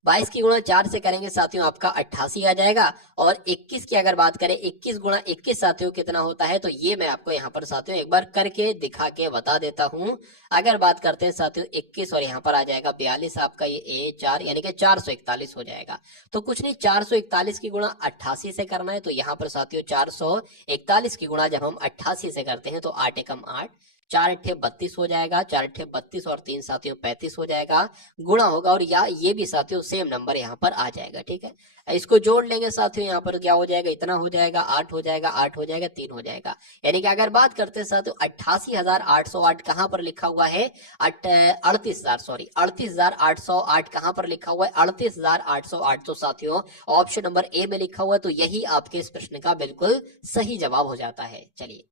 22 की गुणा 4 से करेंगे साथियों आपका 88 आ जाएगा। और 21 की अगर बात करें, 21 गुणा 21 साथियों कितना होता है, तो ये मैं आपको यहाँ पर साथियों एक बार करके दिखा के बता देता हूँ। अगर बात करते हैं साथियों 21 और यहाँ पर आ जाएगा 42 आपका, ये A4 यानी कि 441 हो जाएगा। तो कुछ नहीं, 441 की गुणा 88 से करना है, तो यहाँ पर साथियों 441 की गुणा जब हम 88 से करते हैं तो 8 एकम 8, 4 अट्ठे 32 हो जाएगा, 4 अट्ठे 32 और 3 साथियों 35 हो जाएगा, गुणा होगा और या ये भी साथियों सेम नंबर यहाँ पर आ जाएगा। ठीक है, इसको जोड़ लेंगे साथियों, यहाँ पर क्या हो जाएगा? इतना हो जाएगा, 8 हो जाएगा, 8 हो जाएगा, 3 हो जाएगा। यानी कि अगर बात करते हैं साथियों 88,808 कहाँ पर लिखा हुआ है? 38,808 कहाँ पर लिखा हुआ है? 38,808 तो साथियों ऑप्शन नंबर ए में लिखा हुआ है। तो यही आपके इस प्रश्न का बिल्कुल सही जवाब हो जाता है। चलिए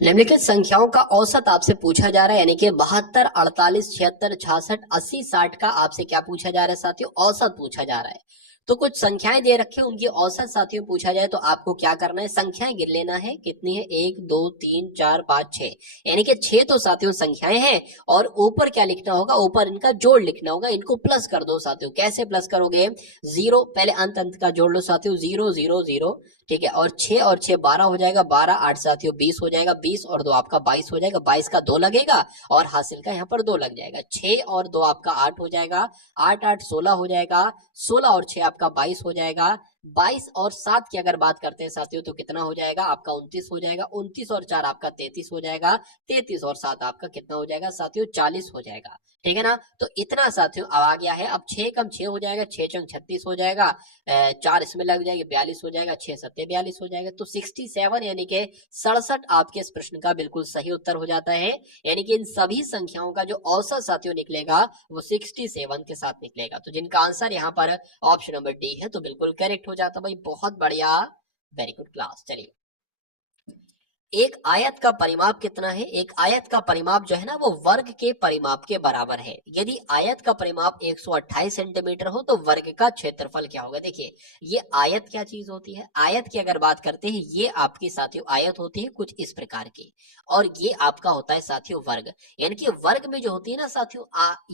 निम्नलिखित संख्याओं का औसत आपसे पूछा जा रहा है, यानी कि 72, 48, 76, 66, 80, 60 का आपसे क्या पूछा जा रहा है साथियों? औसत पूछा जा रहा है। तो कुछ संख्याएं दे रखे, उनकी औसत साथियों पूछा जाए तो आपको क्या करना है? संख्याएं गिन लेना है। कितनी है? 1 2 3 4 5 6, यानी कि 6 तो साथियों संख्याएं हैं। और ऊपर क्या लिखना होगा? ऊपर इनका जोड़ लिखना होगा, इनको प्लस कर दो साथियों। कैसे प्लस करोगे? जीरो, पहले अंत अंत का जोड़ लो साथियों, 0 0 0, ठीक है, और 6 और 6 12 हो जाएगा, 12 8 साथियों 20 हो जाएगा, 20 और 2 आपका 22 हो जाएगा, 22 का 2 लगेगा और हासिल का यहाँ पर 2 लग जाएगा, 6 और 2 आपका 8 हो जाएगा, 8 8 16 हो जाएगा, 16 और 6 आपका 22 हो जाएगा, 22 और 7 की अगर बात करते हैं साथियों तो कितना हो जाएगा आपका 29 हो जाएगा, 29 और 4 आपका 33 हो जाएगा, 33 और 7 आपका कितना हो जाएगा साथियों 40 हो जाएगा। ठीक है ना, तो इतना साथियों अब आ गया है। अब 6 कम 6 हो जाएगा, 6 चंग 36 हो जाएगा, 4 इसमें लग जाएगी 42 हो जाएगा, 6 सत्ते 42 हो जाएगा, तो 67 यानी कि 67 आपके इस प्रश्न का बिल्कुल सही उत्तर हो जाता है। यानी कि इन सभी संख्याओं का जो औसत साथियों निकलेगा वो 67 के साथ निकलेगा। तो जिनका आंसर यहाँ पर ऑप्शन नंबर डी है तो बिल्कुल करेक्ट हो जाता भाई, बहुत बढ़िया, वेरी गुड क्लास। चलिए, एक आयत का परिमाप कितना है? एक आयत का परिमाप जो है ना वो वर्ग के परिमाप के बराबर है। यदि आयत का परिमाप 128 सेंटीमीटर हो तो वर्ग का क्षेत्रफल क्या होगा? देखिए, ये आयत क्या चीज होती है? आयत की अगर बात करते हैं, ये आपकी साथियों आयत होती है कुछ इस प्रकार की, और ये आपका होता है साथियों वर्ग। यानी कि वर्ग में जो होती है ना साथियों,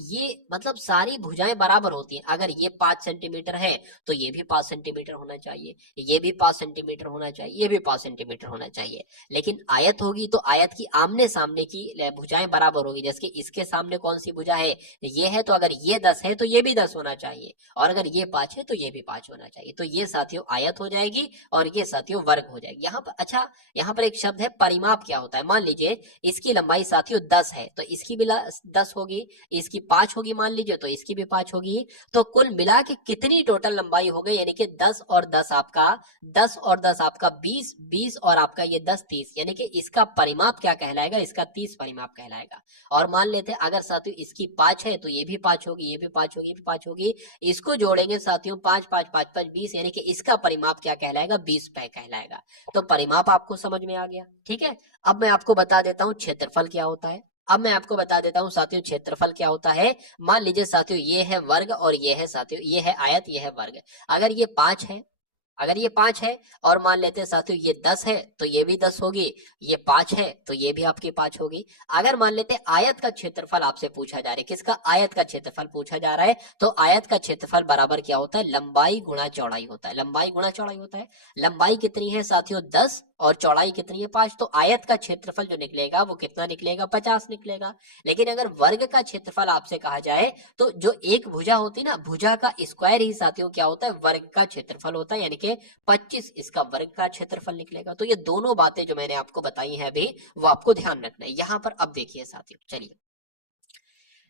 ये मतलब सारी भुजाएं बराबर होती हैं। अगर ये 5 सेंटीमीटर है तो ये भी 5 सेंटीमीटर होना चाहिए, ये भी 5 सेंटीमीटर होना चाहिए, ये भी 5 सेंटीमीटर होना चाहिए। लेकिन आयत होगी तो आयत की आमने सामने की भुजाएं बराबर होगी। जैसे कि इसके सामने कौन सी भुजा है? ये है, तो अगर ये 10 है तो ये भी 10 होना चाहिए, और अगर ये 5 है तो ये भी 5 होना चाहिए। तो ये साथियों आयत हो जाएगी और ये साथियों वर्ग हो जाएगी। यहाँ पर अच्छा, यहाँ पर एक शब्द है परिमाप। क्या होता है? मान लीजिए इसकी लंबाई साथियों 10 है तो इसकी भी 10 होगी, इसकी 5 होगी मान लीजिए तो इसकी भी 5 होगी, तो कुल मिला के कितनी टोटल लंबाई हो गई? यानी कि 10 और 10 आपका 10 और 10 आपका 20, 20 और आपका ये 10 30, यानी कि इसका परिमाप क्या कहलाएगा? इसका 30 परिमाप कहलाएगा। और मान लेते हैं अगर साथियों इसकी 5 है तो ये भी 5 होगी, ये भी 5 होगी, ये भी 5 होगी, इसको जोड़ेंगे साथियों 5 5 5 5 20, यानी कि इसका परिमाप क्या कहलाएगा? 20 कहलाएगा। तो परिमाप आपको समझ में आ गया। ठीक है, अब मैं आपको बता देता हूं क्षेत्रफल क्या होता है। अब मैं आपको बता देता हूं साथियों क्षेत्रफल क्या होता है। मान लीजिए साथियों ये है वर्ग और ये है साथियों, ये है आयत, ये है वर्ग। अगर ये 5 है, अगर ये 5 है और मान लेते हैं साथियों ये 10 है तो ये भी 10 होगी, ये 5 है तो ये भी आपकी 5 होगी। अगर मान लेते हैं आयत का क्षेत्रफल आपसे पूछा जा रहा है, किसका? आयत का क्षेत्रफल पूछा जा रहा है, तो आयत का क्षेत्रफल बराबर क्या होता है? लंबाई गुणा चौड़ाई होता है। लंबाई गुणा चौड़ाई होता है। लंबाई कितनी है साथियों? 10 और चौड़ाई कितनी है? 5, तो आयत का क्षेत्रफल जो निकलेगा वो कितना निकलेगा? 50 निकलेगा। लेकिन अगर वर्ग का क्षेत्रफल आपसे कहा जाए तो जो एक भुजा होती है ना, भुजा का स्क्वायर ही साथियों क्या होता है? वर्ग का क्षेत्रफल होता है, यानी कि 25 इसका वर्ग का क्षेत्रफल निकलेगा। तो ये दोनों बातें जो मैंने आपको बताई हैं अभी, वो आपको ध्यान रखना है यहाँ पर। अब देखिए साथियों, चलिए,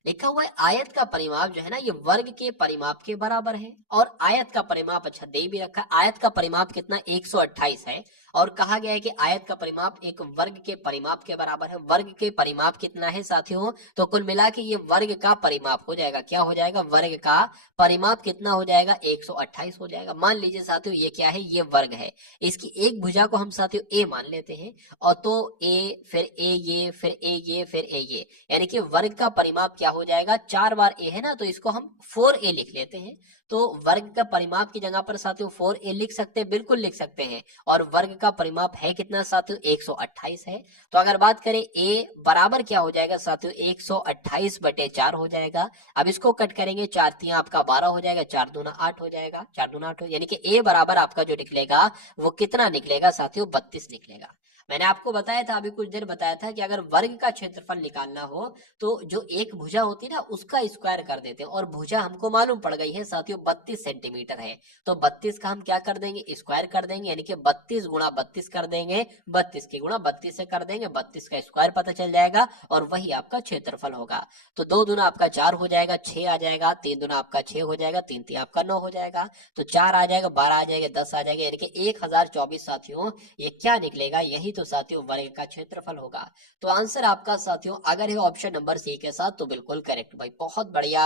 लिखा हुआ है आयत का परिमाप जो है ना ये वर्ग के परिमाप के बराबर है, और आयत का परिमाप अच्छा दे भी रखा है। आयत का परिमाप कितना? 128 है, और कहा गया है कि आयत का परिमाप एक वर्ग के परिमाप के बराबर है। वर्ग के परिमाप कितना है साथियों? तो कुल मिला के ये वर्ग का परिमाप हो जाएगा। क्या हो जाएगा? वर्ग का परिमाप कितना हो जाएगा? 128 हो जाएगा। मान लीजिए साथियों ये क्या है? ये वर्ग है। इसकी एक भुजा को हम साथियों ए मान लेते हैं, और तो ए, फिर ए ये, फिर ए ये, फिर ए ये, यानी कि वर्ग का परिमाप क्या हो जाएगा? 4 बार ए है ना, तो इसको हम 4a लिख लेते हैं। तो वर्ग का परिमाप की जगह पर साथियों 4a लिख सकते हैं, बिल्कुल लिख सकते हैं। और वर्ग का परिमाप है कितना साथियों? 128 है। तो अगर बात करें a बराबर क्या हो जाएगा साथियों? 128/4 हो जाएगा। अब इसको कट करेंगे, 4 3 आपका 12 हो जाएगा, 4 दूना 8 हो जाएगा, 4 दूना 8 यानी कि a बराबर आपका जो निकलेगा वो कितना निकलेगा साथियों? 32 निकलेगा। मैंने आपको बताया था, अभी कुछ देर बताया था कि अगर वर्ग का क्षेत्रफल निकालना हो तो जो एक भुजा होती है ना उसका स्क्वायर कर देते हैं, और भुजा हमको मालूम पड़ गई है साथियों 32 सेंटीमीटर है, तो 32 का हम क्या कर देंगे? स्क्वायर कर देंगे, यानी कि 32 गुणा 32 कर देंगे, 32 की गुणा 32 से कर देंगे, 32 का स्क्वायर पता चल जाएगा और वही आपका क्षेत्रफल होगा। तो 2 दूना आपका 4 हो जाएगा, 6 आ जाएगा, 3 दूना आपका 6 हो जाएगा, 3 3 आपका 9 हो जाएगा, तो 4 आ जाएगा, 12 आ जाएगा, 10 आ जाएगा, यानी कि 1024 साथियों ये क्या निकलेगा? यही तो साथियों वर्ग का क्षेत्रफल होगा। तो आंसर आपका साथियों अगर है ऑप्शन नंबर सी के साथ तो बिल्कुल करेक्ट भाई, बहुत बढ़िया,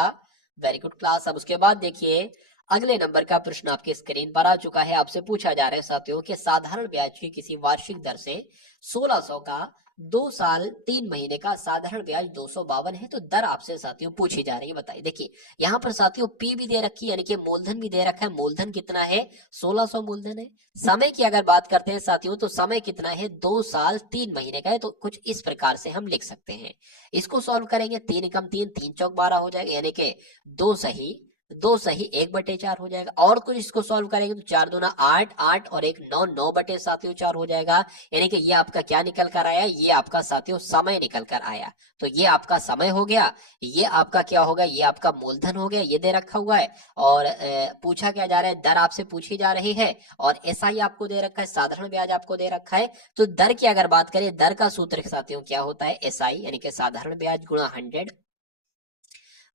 वेरी गुड क्लास। अब उसके बाद देखिए अगले नंबर का प्रश्न आपकी स्क्रीन पर आ चुका है। आपसे पूछा जा रहा है साथियों कि साधारण ब्याज की किसी वार्षिक दर से 1600 का 2 साल 3 महीने का साधारण ब्याज 252 है, तो दर आपसे साथियों पूछी जा रही है। बताइए, देखिए यहाँ पर साथियों पी भी दे रखी है, यानी कि मूलधन भी दे रखा है। मूलधन कितना है? 1600 मूलधन है। समय की अगर बात करते हैं साथियों तो समय कितना है? 2 साल 3 महीने का है। तो कुछ इस प्रकार से हम लिख सकते हैं। इसको सॉल्व करेंगे, 3 कम 3, 3 चौक 12 हो जाएगा, यानी कि 2 सही 2 सही 1/4 हो जाएगा। और कुछ इसको सॉल्व करेंगे तो 4 दूना 8, 8 और 1 9, 9/4 हो जाएगा। यानी कि ये आपका क्या निकल कर आया, ये आपका साथियों समय निकल कर आया। तो ये आपका समय हो गया, ये आपका क्या होगा, ये आपका मूलधन हो गया, ये दे रखा हुआ है। और पूछा क्या जा रहा है, दर आपसे पूछी जा रही है और एसआई आपको दे रखा है, साधारण ब्याज आपको दे रखा है। तो दर की अगर बात करें, दर का सूत्र साथियों क्या होता है, एसआई यानी कि साधारण ब्याज गुणा 100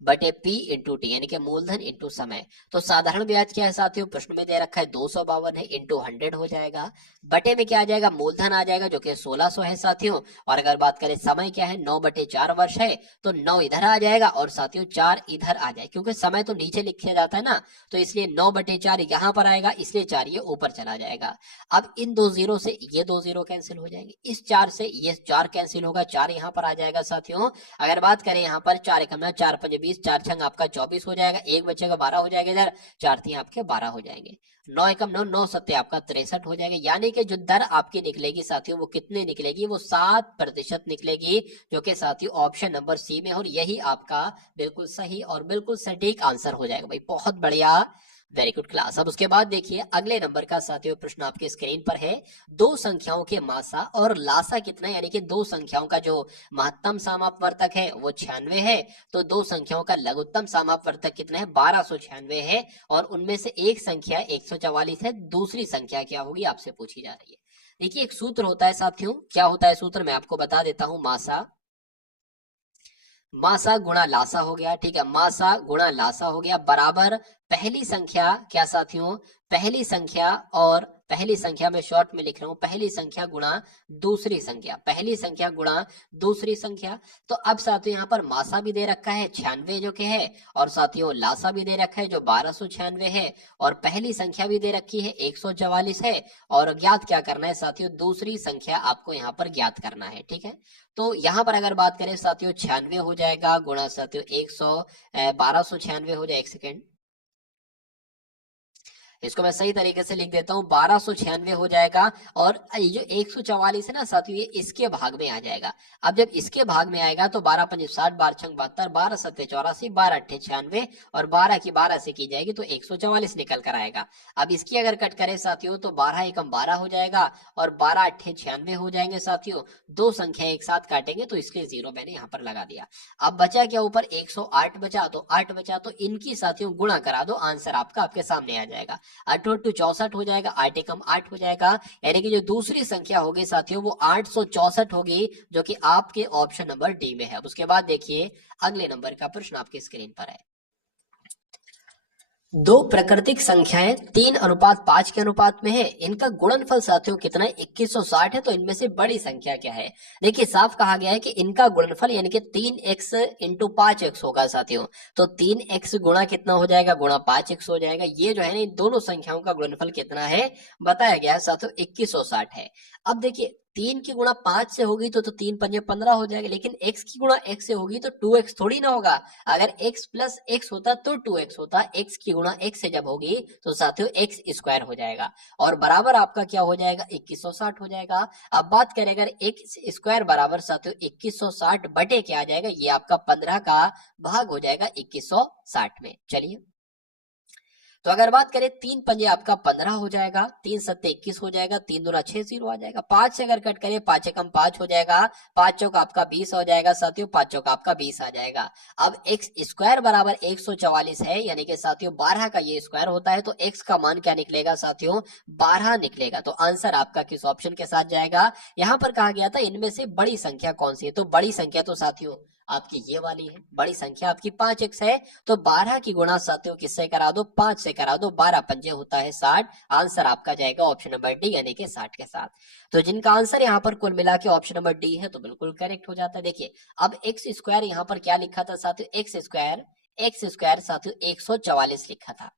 बटे पी इंटू टी, यानी कि मूलधन इंटू समय। तो साधारण ब्याज क्या है साथियों, प्रश्न में दे रखा है 252 है, इंटू 100 हो जाएगा। बटे में क्या आ जाएगा, मूलधन आ जाएगा जो कि 1600 है साथियों। और अगर बात करें समय क्या है, 9/4 वर्ष है, तो 9 इधर आ जाएगा और साथियों 4 इधर आ जाए, क्योंकि समय तो नीचे लिखा जाता है ना, तो इसलिए 9/4 यहाँ पर आएगा, इसलिए 4 ये ऊपर चला जाएगा। अब इन 2 जीरो से ये 2 जीरो कैंसिल हो जाएंगे, इस 4 से ये 4 कैंसिल होगा, 4 यहाँ पर आ जाएगा साथियों। अगर बात करें यहाँ पर 4 एकम 4 5 20, 4 छंग आपका 24 हो जाएगा, एक बचेगा 12 हो जाएगा, इधर 4 3 आपके 12 हो जाएंगे, 9 एकम 9, 9 सत्ते आपका 63 हो जाएगा। यानी कि जो दर आपकी निकलेगी साथियों वो कितने निकलेगी, वो 7% निकलेगी, जो कि साथियों ऑप्शन नंबर सी में, और यही आपका बिल्कुल सही और बिल्कुल सटीक आंसर हो जाएगा भाई। बहुत बढ़िया, वेरी गुड क्लास। अब उसके बाद देखिए अगले नंबर का साथियों प्रश्न आपके स्क्रीन पर है, दो संख्याओं के मासा और लासा कितना है, यानी कि दो संख्याओं का जो महत्तम समापवर्तक है वो 96 है, तो दो संख्याओं का लघुत्तम समापवर्तक कितना है, 1296 है, और उनमें से एक संख्या 144 है, दूसरी संख्या क्या होगी आपसे पूछी जा रही है। देखिए एक सूत्र होता है साथियों, क्या होता है सूत्र, मैं आपको बता देता हूं, मासा गुणा लासा हो गया, ठीक है, मासा गुणा लासा हो गया, बराबर पहली संख्या क्या साथियों, पहली संख्या, और पहली संख्या में शॉर्ट में लिख रहा हूं, पहली संख्या गुणा दूसरी संख्या, पहली संख्या गुणा दूसरी संख्या। तो अब साथियों यहाँ पर मासा भी दे रखा है 96 जो कि है, और साथियों लासा भी दे रखा है जो 1296 है, और पहली संख्या भी दे रखी है 144 है, और ज्ञात क्या करना है साथियों, दूसरी संख्या आपको यहाँ पर ज्ञात करना है, ठीक है। तो यहाँ पर अगर बात करें साथियों 96 हो जाएगा गुणा साथियों 1296 हो जाए, एक सेकेंड, इसको मैं सही तरीके से लिख देता हूँ, 1296 हो जाएगा, और ये जो 144 है ना साथियों, ये इसके भाग में आ जाएगा। अब जब इसके भाग में आएगा तो 12 5 60, 12 6 72, 12 7 84, 12 8 96, और 12 की 12 से की जाएगी तो 144 निकल कर आएगा। अब इसकी अगर कट करें साथियों तो 12 एकम 12 हो जाएगा, और 12 8 96 हो जाएंगे साथियों। दो संख्या एक साथ काटेंगे तो इसके जीरो मैंने यहाँ पर लगा दिया। अब बचा क्या, ऊपर 108 बचा, तो 8 बचा, तो इनकी साथियों गुणा करा दो, आंसर आपका आपके सामने आ जाएगा। 8 8 64 हो जाएगा, 8 एकम 8 हो जाएगा, यानी कि जो दूसरी संख्या होगी साथियों वो 864 होगी, जो कि आपके ऑप्शन नंबर डी में है। उसके बाद देखिए अगले नंबर का प्रश्न आपकी स्क्रीन पर है, दो प्राकृतिक संख्याएं 3:5 के अनुपात में है, इनका गुणनफल साथियों कितना है, 2160 है, तो इनमें से बड़ी संख्या क्या है। देखिए साफ कहा गया है कि इनका गुणनफल यानी कि 3x इंटू 5x होगा साथियों, तो 3x गुणा कितना हो जाएगा, गुणा 5x हो जाएगा। ये जो है ना इन दोनों संख्याओं का गुणनफल कितना है बताया गया है साथियों, 2160 है। अब देखिए 3 की गुणा 5 से होगी तो 3 पंजे 15 हो जाएगा, लेकिन x की गुणा x से होगी तो 2x थोड़ी ना होगा। अगर x प्लस x होता तो 2x होता, x की गुणा x से जब होगी तो साथियों x स्क्वायर हो जाएगा, और बराबर आपका क्या हो जाएगा, 2160 हो जाएगा। अब बात करें अगर x स्क्वायर बराबर साथियों 2160 बटे क्या आ जाएगा, ये आपका 15 का भाग हो जाएगा 2160 में। चलिए तो अगर बात करें 3 पंजे आपका 15 हो जाएगा, 3 सत्ते 21 हो जाएगा, 3 दूना 6 0 आ जाएगा, 5 से अगर कट करें 5 एकम 5 हो जाएगा, 5 चौक आपका 20 हो जाएगा साथियों, 5 चौक आपका 20 आ जाएगा। अब x स्क्वायर बराबर 144 है, यानी कि साथियों 12 का ये स्क्वायर होता है, तो x का मान क्या निकलेगा साथियों, 12 निकलेगा। तो आंसर आपका किस ऑप्शन के साथ जाएगा, यहां पर कहा गया था इनमें से बड़ी संख्या कौन सी है, तो बड़ी संख्या तो साथियों आपकी ये वाली है, बड़ी संख्या आपकी 5x है, तो 12 की गुणा साथियों किससे करा दो, 5 से करा दो, 12 पंजे होता है 60, आंसर आपका जाएगा ऑप्शन नंबर डी यानी कि 60 के साथ। तो जिनका आंसर यहाँ पर कुल मिला के ऑप्शन नंबर डी है तो बिल्कुल करेक्ट हो जाता है। देखिए अब एक्स स्क्वायर यहाँ पर क्या लिखा था साथियों, एक्स स्क्वायर साथियों 144 लिखा था।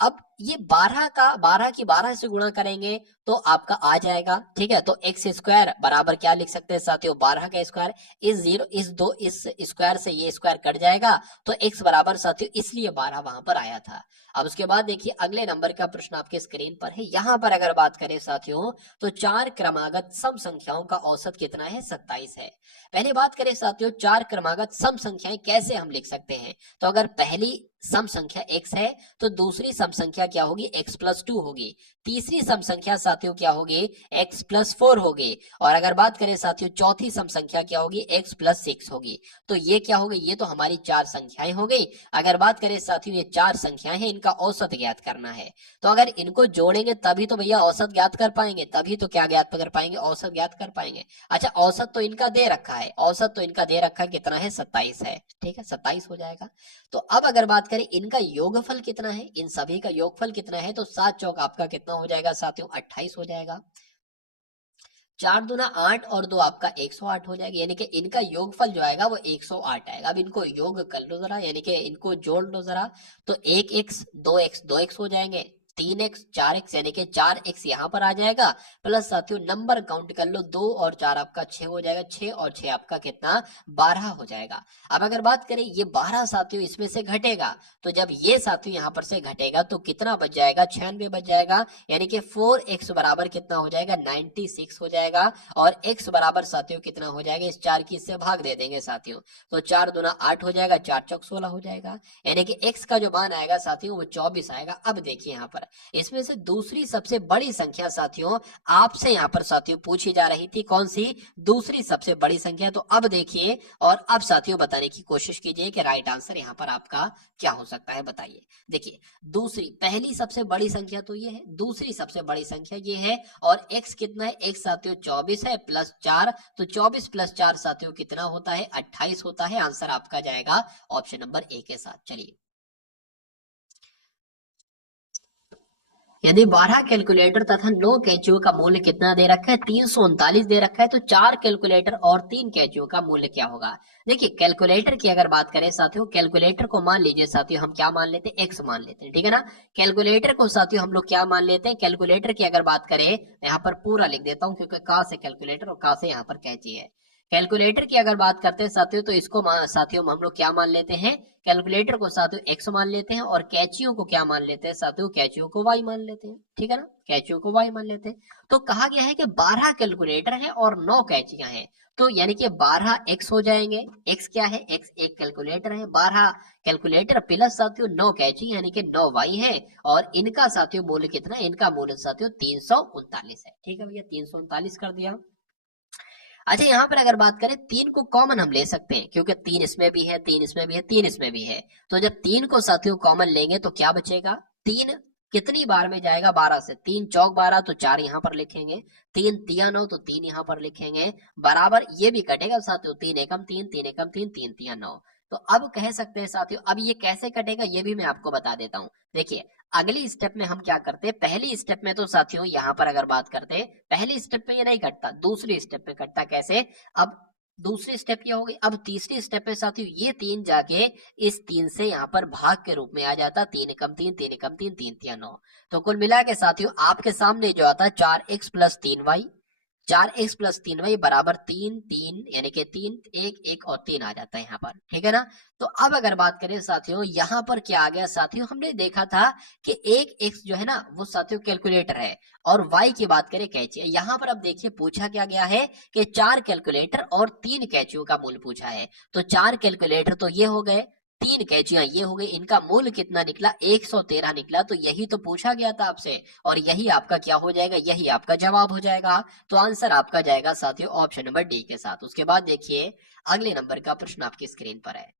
अब ये 12 की 12 से गुणा करेंगे तो आपका आ जाएगा, ठीक है। तो एक्स स्क्वायर बराबर क्या लिख सकते हैं साथियों, 12 का स्क्वायर। इस स्क्वायर से ये स्क्वायर कट जाएगा, तो एक्स बराबर साथियों इसलिए 12 वहां पर आया था। अब उसके बाद देखिए अगले नंबर का प्रश्न आपके स्क्रीन पर है। यहाँ पर अगर बात करें साथियों, तो 4 क्रमागत सम संख्याओं का औसत कितना है, 27 है। पहले बात करें साथियों 4 क्रमागत सम संख्याएं कैसे हम लिख सकते हैं, तो अगर पहली सम संख्या x है तो दूसरी सम संख्या क्या होगी, x प्लस 2 होगी। तीसरी सम संख्या साथियों क्या होगी, x प्लस 4 होगी। और अगर बात करें साथियों चौथी सम संख्या क्या होगी, x प्लस 6 होगी। तो ये क्या होगी, ये तो हमारी 4 संख्याएं हो गई। अगर बात करें साथियों ये 4 संख्याएं हैं, इनका औसत ज्ञात करना है। तो अगर इनको जोड़ेंगे तभी तो भैया औसत ज्ञात कर पाएंगे, तभी तो क्या ज्ञात कर पाएंगे, औसत ज्ञात कर पाएंगे। अच्छा औसत तो इनका दे रखा है, औसत तो इनका दे रखा है कितना है, 27 है, ठीक है, 27 हो जाएगा। तो अब अगर बात करें इनका योगफल कितना है, इन सभी का योगफल कितना है, तो 7 चौक आपका कितना हो जाएगा साथियों, 28 हो जाएगा। 4 दूना 8 और 2 आपका 108 हो जाएगा, यानी कि इनका योगफल जो आएगा वो 108 आएगा। अब इनको योग कर लो जरा, यानी कि इनको जोड़ लो जरा, तो 1x 2x हो जाएंगे, 3x 4x यानी कि 4x यहाँ पर आ जाएगा। प्लस साथियों नंबर काउंट कर लो, 2 और 4 आपका 6 हो जाएगा, 6 और 6 आपका कितना, 12 हो जाएगा। अब अगर बात करें ये 12 साथियों इसमें से घटेगा, तो जब ये साथियों यहाँ पर से घटेगा तो कितना बच जाएगा, 96 बच जाएगा, यानी कि 4x बराबर कितना हो जाएगा, 96 हो जाएगा। और x बराबर साथियों कितना हो जाएगा, इस 4 की इससे भाग दे देंगे साथियों, तो 4 दूना 8 हो जाएगा, 4 चौक 16 हो जाएगा, यानी कि x का जो मान आएगा साथियों वो 24 आएगा। अब देखिए यहाँ पर इसमें से दूसरी सबसे बड़ी संख्या साथियों आपसे यहाँ पर साथियों पूछी जा रही थी, कौन सी, दूसरी सबसे बड़ी संख्या। तो अब देखिए और अब साथियों बताने की कोशिश कीजिए कि राइट आंसर यहाँ पर आपका क्या हो सकता है, बताइए। देखिए दूसरी, पहली सबसे बड़ी संख्या तो ये है, दूसरी सबसे बड़ी संख्या ये है, और x कितना है, x साथियों 24 है प्लस 4, तो 24 प्लस 4 साथियों कितना होता है, 28 होता है। आंसर आपका जाएगा ऑप्शन नंबर ए के साथ। चलिए यदि 12 कैलकुलेटर तथा 9 कैंचियों का मूल्य कितना दे रखा है, 339 दे रखा है, तो 4 कैलकुलेटर और 3 कैंचियों का मूल्य क्या होगा। देखिए कैलकुलेटर की अगर बात करें साथियों, कैलकुलेटर को मान लीजिए साथियों हम क्या मान लेते हैं, एक्स मान लेते हैं, ठीक है ना। कैलकुलेटर को साथियों हम लोग क्या मान लेते हैं, कैलकुलेटर की अगर बात करें यहाँ पर पूरा लिख देता हूँ, क्योंकि का से कैलकुलेटर और का से यहाँ पर कैंची है। कैलकुलेटर की अगर बात करते हैं साथियों, तो इसको साथियों हम लोग क्या मान लेते हैं, कैलकुलेटर को साथियों x मान लेते हैं, और कैचियों को क्या मान लेते हैं साथियों, कैचियों को y मान लेते हैं, ठीक है ना, कैचियों को y मान लेते हैं। तो कहा गया है कि 12 कैलकुलेटर है और 9 कैचियां हैं, तो यानी कि 12 x हो जाएंगे। x क्या है, x एक कैलकुलेटर है, 12 कैलकुलेटर प्लस साथियों 9 कैची यानी कि 9 y है, और इनका साथियों मूल्य कितना है, इनका मूल्य साथियों 339 है, ठीक है भैया, 339 कर दिया। अच्छा यहाँ पर अगर बात करें 3 को कॉमन हम ले सकते हैं, क्योंकि 3 इसमें भी है, 3 इसमें भी है, 3 इसमें भी है। तो जब 3 को साथियों कॉमन लेंगे तो क्या बचेगा, 3 कितनी बार में जाएगा, 12 से, 3 चौक 12 तो 4 यहाँ पर लिखेंगे, 3 तिया 9 तो 3 यहाँ पर लिखेंगे, बराबर ये भी कटेगा साथियों, 3 एकम 3, 3 एकम 3, 3 तिया 9। तो अब कह सकते हैं साथियों, अब ये कैसे कटेगा ये भी मैं आपको बता देता हूँ। देखिए अगली स्टेप में हम क्या करते हैं, पहली स्टेप में तो साथियों यहाँ पर अगर बात करते हैं, पहली स्टेप में ये नहीं कटता, दूसरी स्टेप में कटता। कैसे, अब दूसरी स्टेप ये होगी, अब तीसरी स्टेप में साथियों ये 3 जाके इस 3 से यहाँ पर भाग के रूप में आ जाता, 3 एकम 3, 3 एकम 3, 3 तिया 9। तो कुल मिला के साथियों आपके सामने जो आता है 4x plus 3y, 4x plus 3y बराबर 3 3 यानी कि 3 1 1 और 3 आ जाता है यहाँ पर, ठीक है ना। तो अब अगर बात करें साथियों यहाँ पर क्या आ गया साथियों, हमने देखा था कि एक x जो है ना वो साथियों कैलकुलेटर है, और y की बात करें कैची है। यहाँ पर अब देखिए पूछा क्या गया है कि 4 कैलकुलेटर और 3 कैचियों का मूल्य पूछा है। तो 4 कैलकुलेटर तो ये हो गए, 3 कैचियां ये हो गई, इनका मूल्य कितना निकला, 113 निकला। तो यही तो पूछा गया था आपसे, और यही आपका क्या हो जाएगा, यही आपका जवाब हो जाएगा। तो आंसर आपका जाएगा साथियों ऑप्शन नंबर डी के साथ। उसके बाद देखिए अगले नंबर का प्रश्न आपकी स्क्रीन पर है।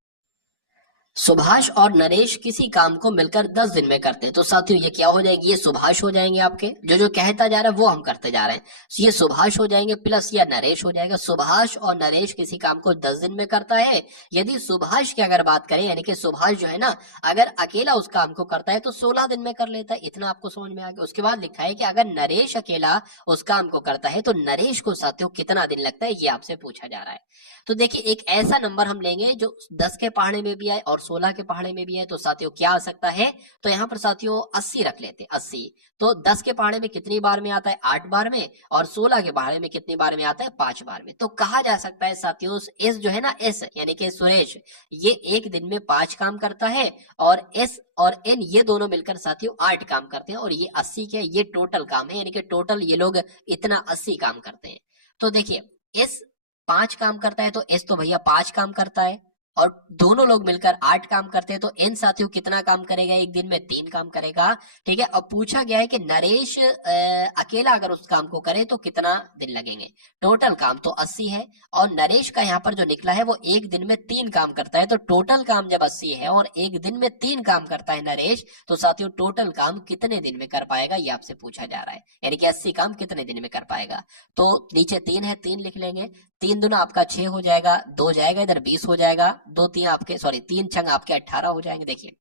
सुभाष और नरेश किसी काम को मिलकर 10 दिन में करते हैं, तो साथियों ये क्या हो जाएगी, ये सुभाष हो जाएंगे आपके, जो कहता जा रहा है वो हम करते जा रहे हैं, ये सुभाष हो जाएंगे प्लस या नरेश हो जाएगा। सुभाष और नरेश किसी काम को 10 दिन में करता है। यदि सुभाष की अगर बात करें, यानी कि सुभाष जो है ना अगर अकेला उस काम को करता है तो 16 दिन में कर लेता है, इतना आपको समझ में आ गया। उसके बाद लिखा है कि अगर नरेश अकेला उस काम को करता है तो नरेश को साथियों कितना दिन लगता है, ये आपसे पूछा जा रहा है। तो देखिए एक ऐसा नंबर हम लेंगे जो 10 के पहाड़े में भी आए और 16 के पहाड़े में भी है, तो साथियों क्या आ सकता है, तो यहाँ पर साथियों 80 रख लेते हैं, 80। तो 10 के पहाड़े में कितनी बार में आता है, 8 बार में, और 16 के पहाड़े में कितनी बार में आता है, 5 बार में। तो कहा जा सकता है साथियों एस जो है ना, एस यानी कि सुरेश, ये एक दिन में 5 काम करता है, और एस और एन ये दोनों मिलकर साथियों 8 काम करते हैं, और ये 80 के ये टोटल काम है, यानी कि टोटल ये लोग इतना 80 काम करते हैं। तो देखिए एस 5 काम करता है, तो एस तो भैया 5 काम करता है, और दोनों लोग मिलकर 8 काम करते हैं, तो एन साथियों कितना काम करेगा, एक दिन में 3 काम करेगा। ठीक है, अब पूछा गया है कि नरेश अकेला अगर उस काम को करे तो कितना दिन लगेंगे। टोटल काम तो 80 है, और नरेश का यहाँ पर जो निकला है वो एक दिन में 3 काम करता है, तो टोटल काम जब 80 है और एक दिन में 3 काम करता है नरेश, तो साथियों टोटल काम कितने दिन में कर पाएगा, ये आपसे पूछा जा रहा है, यानी कि 80 काम कितने दिन में कर पाएगा। तो नीचे 3 है, 3 लिख लेंगे, 3 दूना आपका 6 हो जाएगा, 2 जाएगा इधर 20 हो जाएगा, 2 3 आपके सॉरी 3 छंग आपके 18 हो जाएंगे। देखिए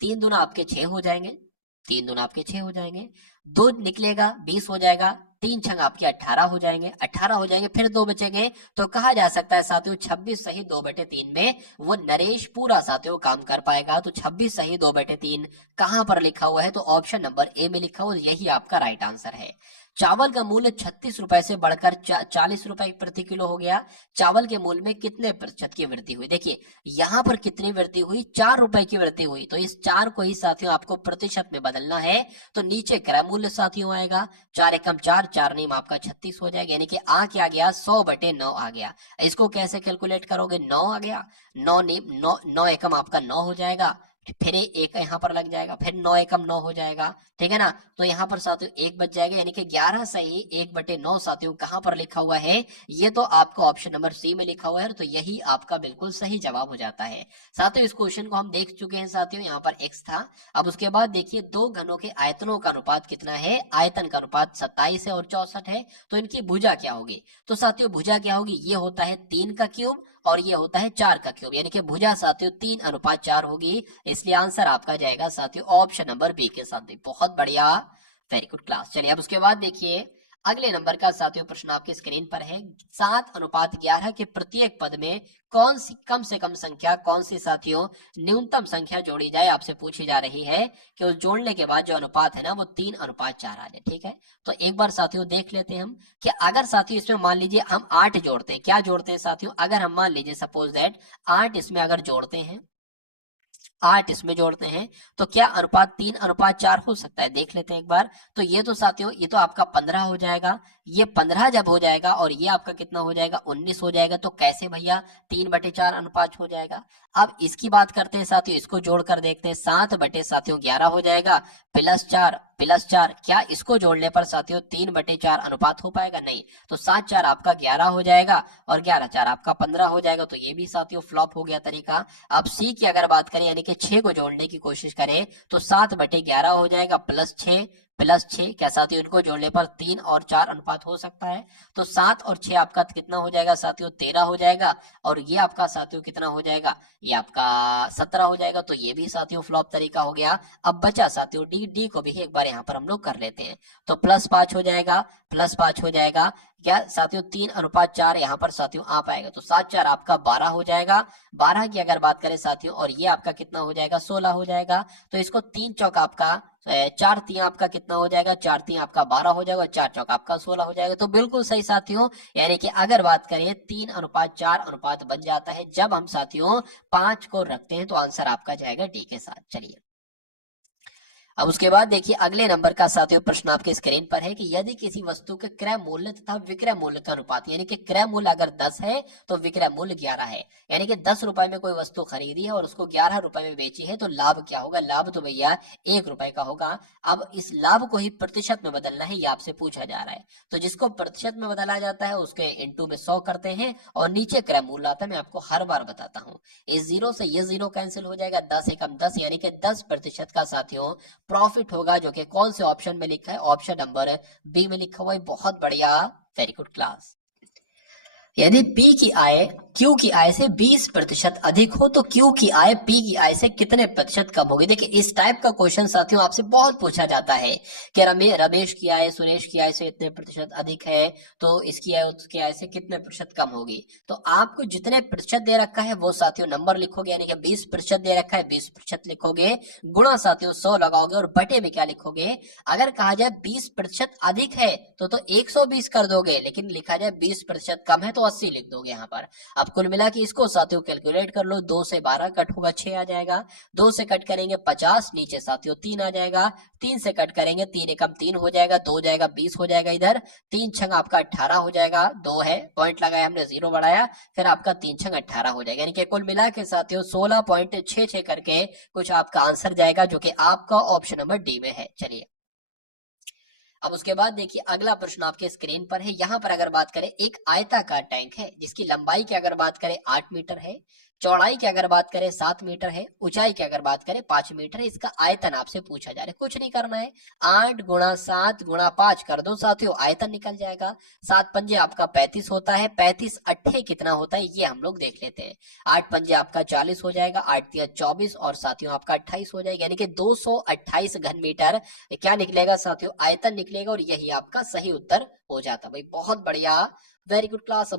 3 दूना आपके 6 हो जाएंगे, 3 दूना आपके 6 हो जाएंगे, 2 निकलेगा 20 हो जाएगा, 3 छंग आपके 18 हो जाएंगे, 18 हो जाएंगे, फिर 2 बचेंगे। तो कहा जा सकता है साथियों 26 सही 2/3 में वो नरेश पूरा साथियों काम कर पाएगा। तो 26 सही 2/3 कहां पर लिखा हुआ है, तो ऑप्शन नंबर ए में लिखा हुआ, यही आपका राइट आंसर है। चावल का मूल्य 36 रुपए से बढ़कर 40 रुपए प्रति किलो हो गया, चावल के मूल्य में कितने प्रतिशत की वृद्धि हुई। देखिए यहाँ पर कितनी वृद्धि हुई, 4 रुपए की वृद्धि हुई, तो इस 4 को ही साथियों आपको प्रतिशत में बदलना है। तो नीचे क्रय मूल्य साथियों आएगा, 4 एकम 4, 4 नीम आपका 36 हो जाएगा, यानी कि आ क्या गया, 100/9 आ गया। इसको कैसे कैलकुलेट करोगे, 9 आ गया, 9 नीम 9 एकम आपका 9 हो जाएगा, फिर एक यहाँ पर लग जाएगा, फिर 9 एकम 9 हो जाएगा, ठीक है ना। तो यहाँ पर साथियों 1 बच जाएगा, यानी कि 11 सही 1/9 साथियों कहां पर लिखा हुआ है, ये तो आपको ऑप्शन नंबर सी में लिखा हुआ है, तो यही आपका बिल्कुल सही जवाब हो जाता है। साथियों इस क्वेश्चन को हम देख चुके हैं साथियों, यहाँ पर x था। अब उसके बाद देखिए दो घनों के आयतनों का अनुपात कितना है, आयतन का अनुपात 27 है और 64 है, तो इनकी भुजा क्या होगी। तो साथियों भुजा क्या होगी, ये होता है 3 का क्यूब और ये होता है 4 का क्यूब, यानी कि भुजा साथियों 3:4 होगी, इसलिए आंसर आपका जाएगा साथियों ऑप्शन नंबर बी के साथ भी। बहुत बढ़िया, वेरी गुड क्लास। चलिए अब उसके बाद देखिए अगले नंबर का साथियों प्रश्न आपके स्क्रीन पर है, 7:11 के प्रत्येक पद में कौन सी कम से कम संख्या, कौन सी साथियों न्यूनतम संख्या जोड़ी जाए, आपसे पूछी जा रही है कि उस जोड़ने के बाद जो अनुपात है ना वो 3:4 आ जाए। ठीक है, तो एक बार साथियों देख लेते हैं हम कि अगर साथियों इसमें मान लीजिए हम 8 जोड़ते हैं, क्या जोड़ते हैं साथियों, अगर हम मान लीजिए सपोज दैट 8 इसमें अगर जोड़ते हैं, 8 इसमें जोड़ते हैं, तो क्या अनुपात 3:4 हो सकता है, देख लेते हैं एक बार। तो ये तो साथियों ये तो आपका 15 हो जाएगा, ये 15 जब हो जाएगा और ये आपका कितना हो जाएगा, 19 हो जाएगा, तो कैसे भैया 3/4 अनुपात हो जाएगा। अब इसकी बात करते हैं साथियों, इसको जोड़कर देखते हैं, 7/11 हो जाएगा, +4 क्या इसको जोड़ने पर साथियों 3/4 अनुपात हो पाएगा, नहीं। तो 7×4 आपका 11 हो जाएगा और 11×4 आपका 15 हो जाएगा, तो ये भी साथियों फ्लॉप हो गया तरीका। अब सी की अगर बात करें यानी कि 6 को जोड़ने की कोशिश करें, तो 7/11 हो जाएगा, +6 क्या साथियों इनको जोड़ने पर 3 और 4 अनुपात हो सकता है। तो 7 और 6 आपका कितना हो जाएगा साथियों, 13 हो जाएगा, और ये आपका साथियों कितना हो जाएगा, ये आपका 17 हो जाएगा, तो ये भी साथियों फ्लॉप तरीका हो गया। अब बचा साथियों डी को भी एक बार यहाँ पर हम लोग कर लेते हैं, तो +5 हो जाएगा, +5 हो जाएगा, क्या साथियों 3:4 यहाँ पर साथियों आ पाएगा, तो 7×4 आपका 12 हो जाएगा, 12 की अगर बात करें साथियों, और ये आपका कितना हो जाएगा, 16 हो जाएगा। तो इसको 3 चौक आपका 4 3 आपका कितना हो जाएगा, 4 3 आपका 12 हो जाएगा, 4 चौक आपका 16 हो जाएगा। तो बिल्कुल सही साथियों, यानी कि अगर बात करें 3:4 अनुपात बन जाता है जब हम साथियों 5 को रखते हैं, तो आंसर आपका जाएगा डी के साथ। चलिए अब उसके बाद देखिए अगले नंबर का साथियों प्रश्न आपके स्क्रीन पर है कि यदि किसी वस्तु के क्रय मूल्य तथा विक्रय मूल्य का अनुपात, यानी कि क्रय मूल्य अगर 10 है तो विक्रय मूल्य 11 है, यानी कि 10 रुपए में कोई वस्तु खरीदी है और उसको 11 रुपए में बेची है, तो लाभ क्या होगा, लाभ तो भैया 1 रुपए का होगा। अब इस लाभ को ही प्रतिशत में बदलना है, ये आपसे पूछा जा रहा है। तो जिसको प्रतिशत में बदला जाता है उसके इंटू में 100 करते हैं और नीचे क्रय मूल्य आता है, मैं आपको हर बार बताता हूँ। इस 0 से ये 0 कैंसिल हो जाएगा, 10 एकम 10 यानी कि 10% का साथियों प्रॉफिट होगा, जो कि कौन से ऑप्शन में लिखा है, ऑप्शन नंबर बी में लिखा हुआ है। बहुत बढ़िया, वेरी गुड क्लास। यदि P की आय Q की आय से 20% अधिक हो तो Q की आय P की आय से कितने प्रतिशत कम होगी। देखिए इस टाइप का क्वेश्चन साथियों आपसे बहुत पूछा जाता है कि रमेश की आय सुरेश की आय से इतने प्रतिशत अधिक है तो इसकी आय उसकी आय से कितने प्रतिशत कम होगी। तो आपको जितने प्रतिशत दे रखा है वो साथियों नंबर लिखोगे, यानी कि 20% दे रखा है 20% लिखोगे, गुणा साथियों 100 लगाओगे और बटे में क्या लिखोगे। अगर कहा जाए 20% अधिक है तो 120 कर दोगे, लेकिन लिखा जाए 20% कम है तो 80 लिख दोगे यहाँ पर। अब कुल मिला के इसको साथियों कैलकुलेट कर लो, 2 से 12 कट होगा 6 आ जाएगा, 2 से कट करेंगे 50, नीचे साथियों 3 आ जाएगा, 3 से कट करेंगे 3 एकम 3 हो जाएगा, 2 जाएगा 20 हो जाएगा, इधर 3 छंग आपका 18 हो जाएगा, 2 है पॉइंट लगाया हमने 0 बढ़ाया, फिर आपका 3 छंग 18 हो जाएगा, यानी कि कुल मिला के साथियों 16.66 करके कुछ आपका आंसर जाएगा, जो कि आपका ऑप्शन नंबर डी में है। चलिए अब उसके बाद देखिए अगला प्रश्न आपके स्क्रीन पर है। यहाँ पर अगर बात करें एक आयताकार टैंक है जिसकी लंबाई की अगर बात करें 8 मीटर है, चौड़ाई की अगर बात करें 7 मीटर है, ऊंचाई की अगर बात करें 5 मीटर है, इसका आयतन आपसे पूछा जा रहा है। कुछ नहीं करना है, 8 गुणा 7 गुणा 5 कर दो साथियों, आयतन निकल जाएगा। 7 पंजे आपका 35 होता है, 35 अट्ठे कितना होता है ये हम लोग देख लेते हैं। 8 पंजे आपका 40 हो जाएगा, 8 तिया 24 और साथियों आपका 28 हो जाएगा, यानी कि 228 घन मीटर क्या निकलेगा साथियों, आयतन निकलेगा, और यही आपका सही उत्तर हो जाता। भाई बहुत बढ़िया, वेरी गुड क्लास।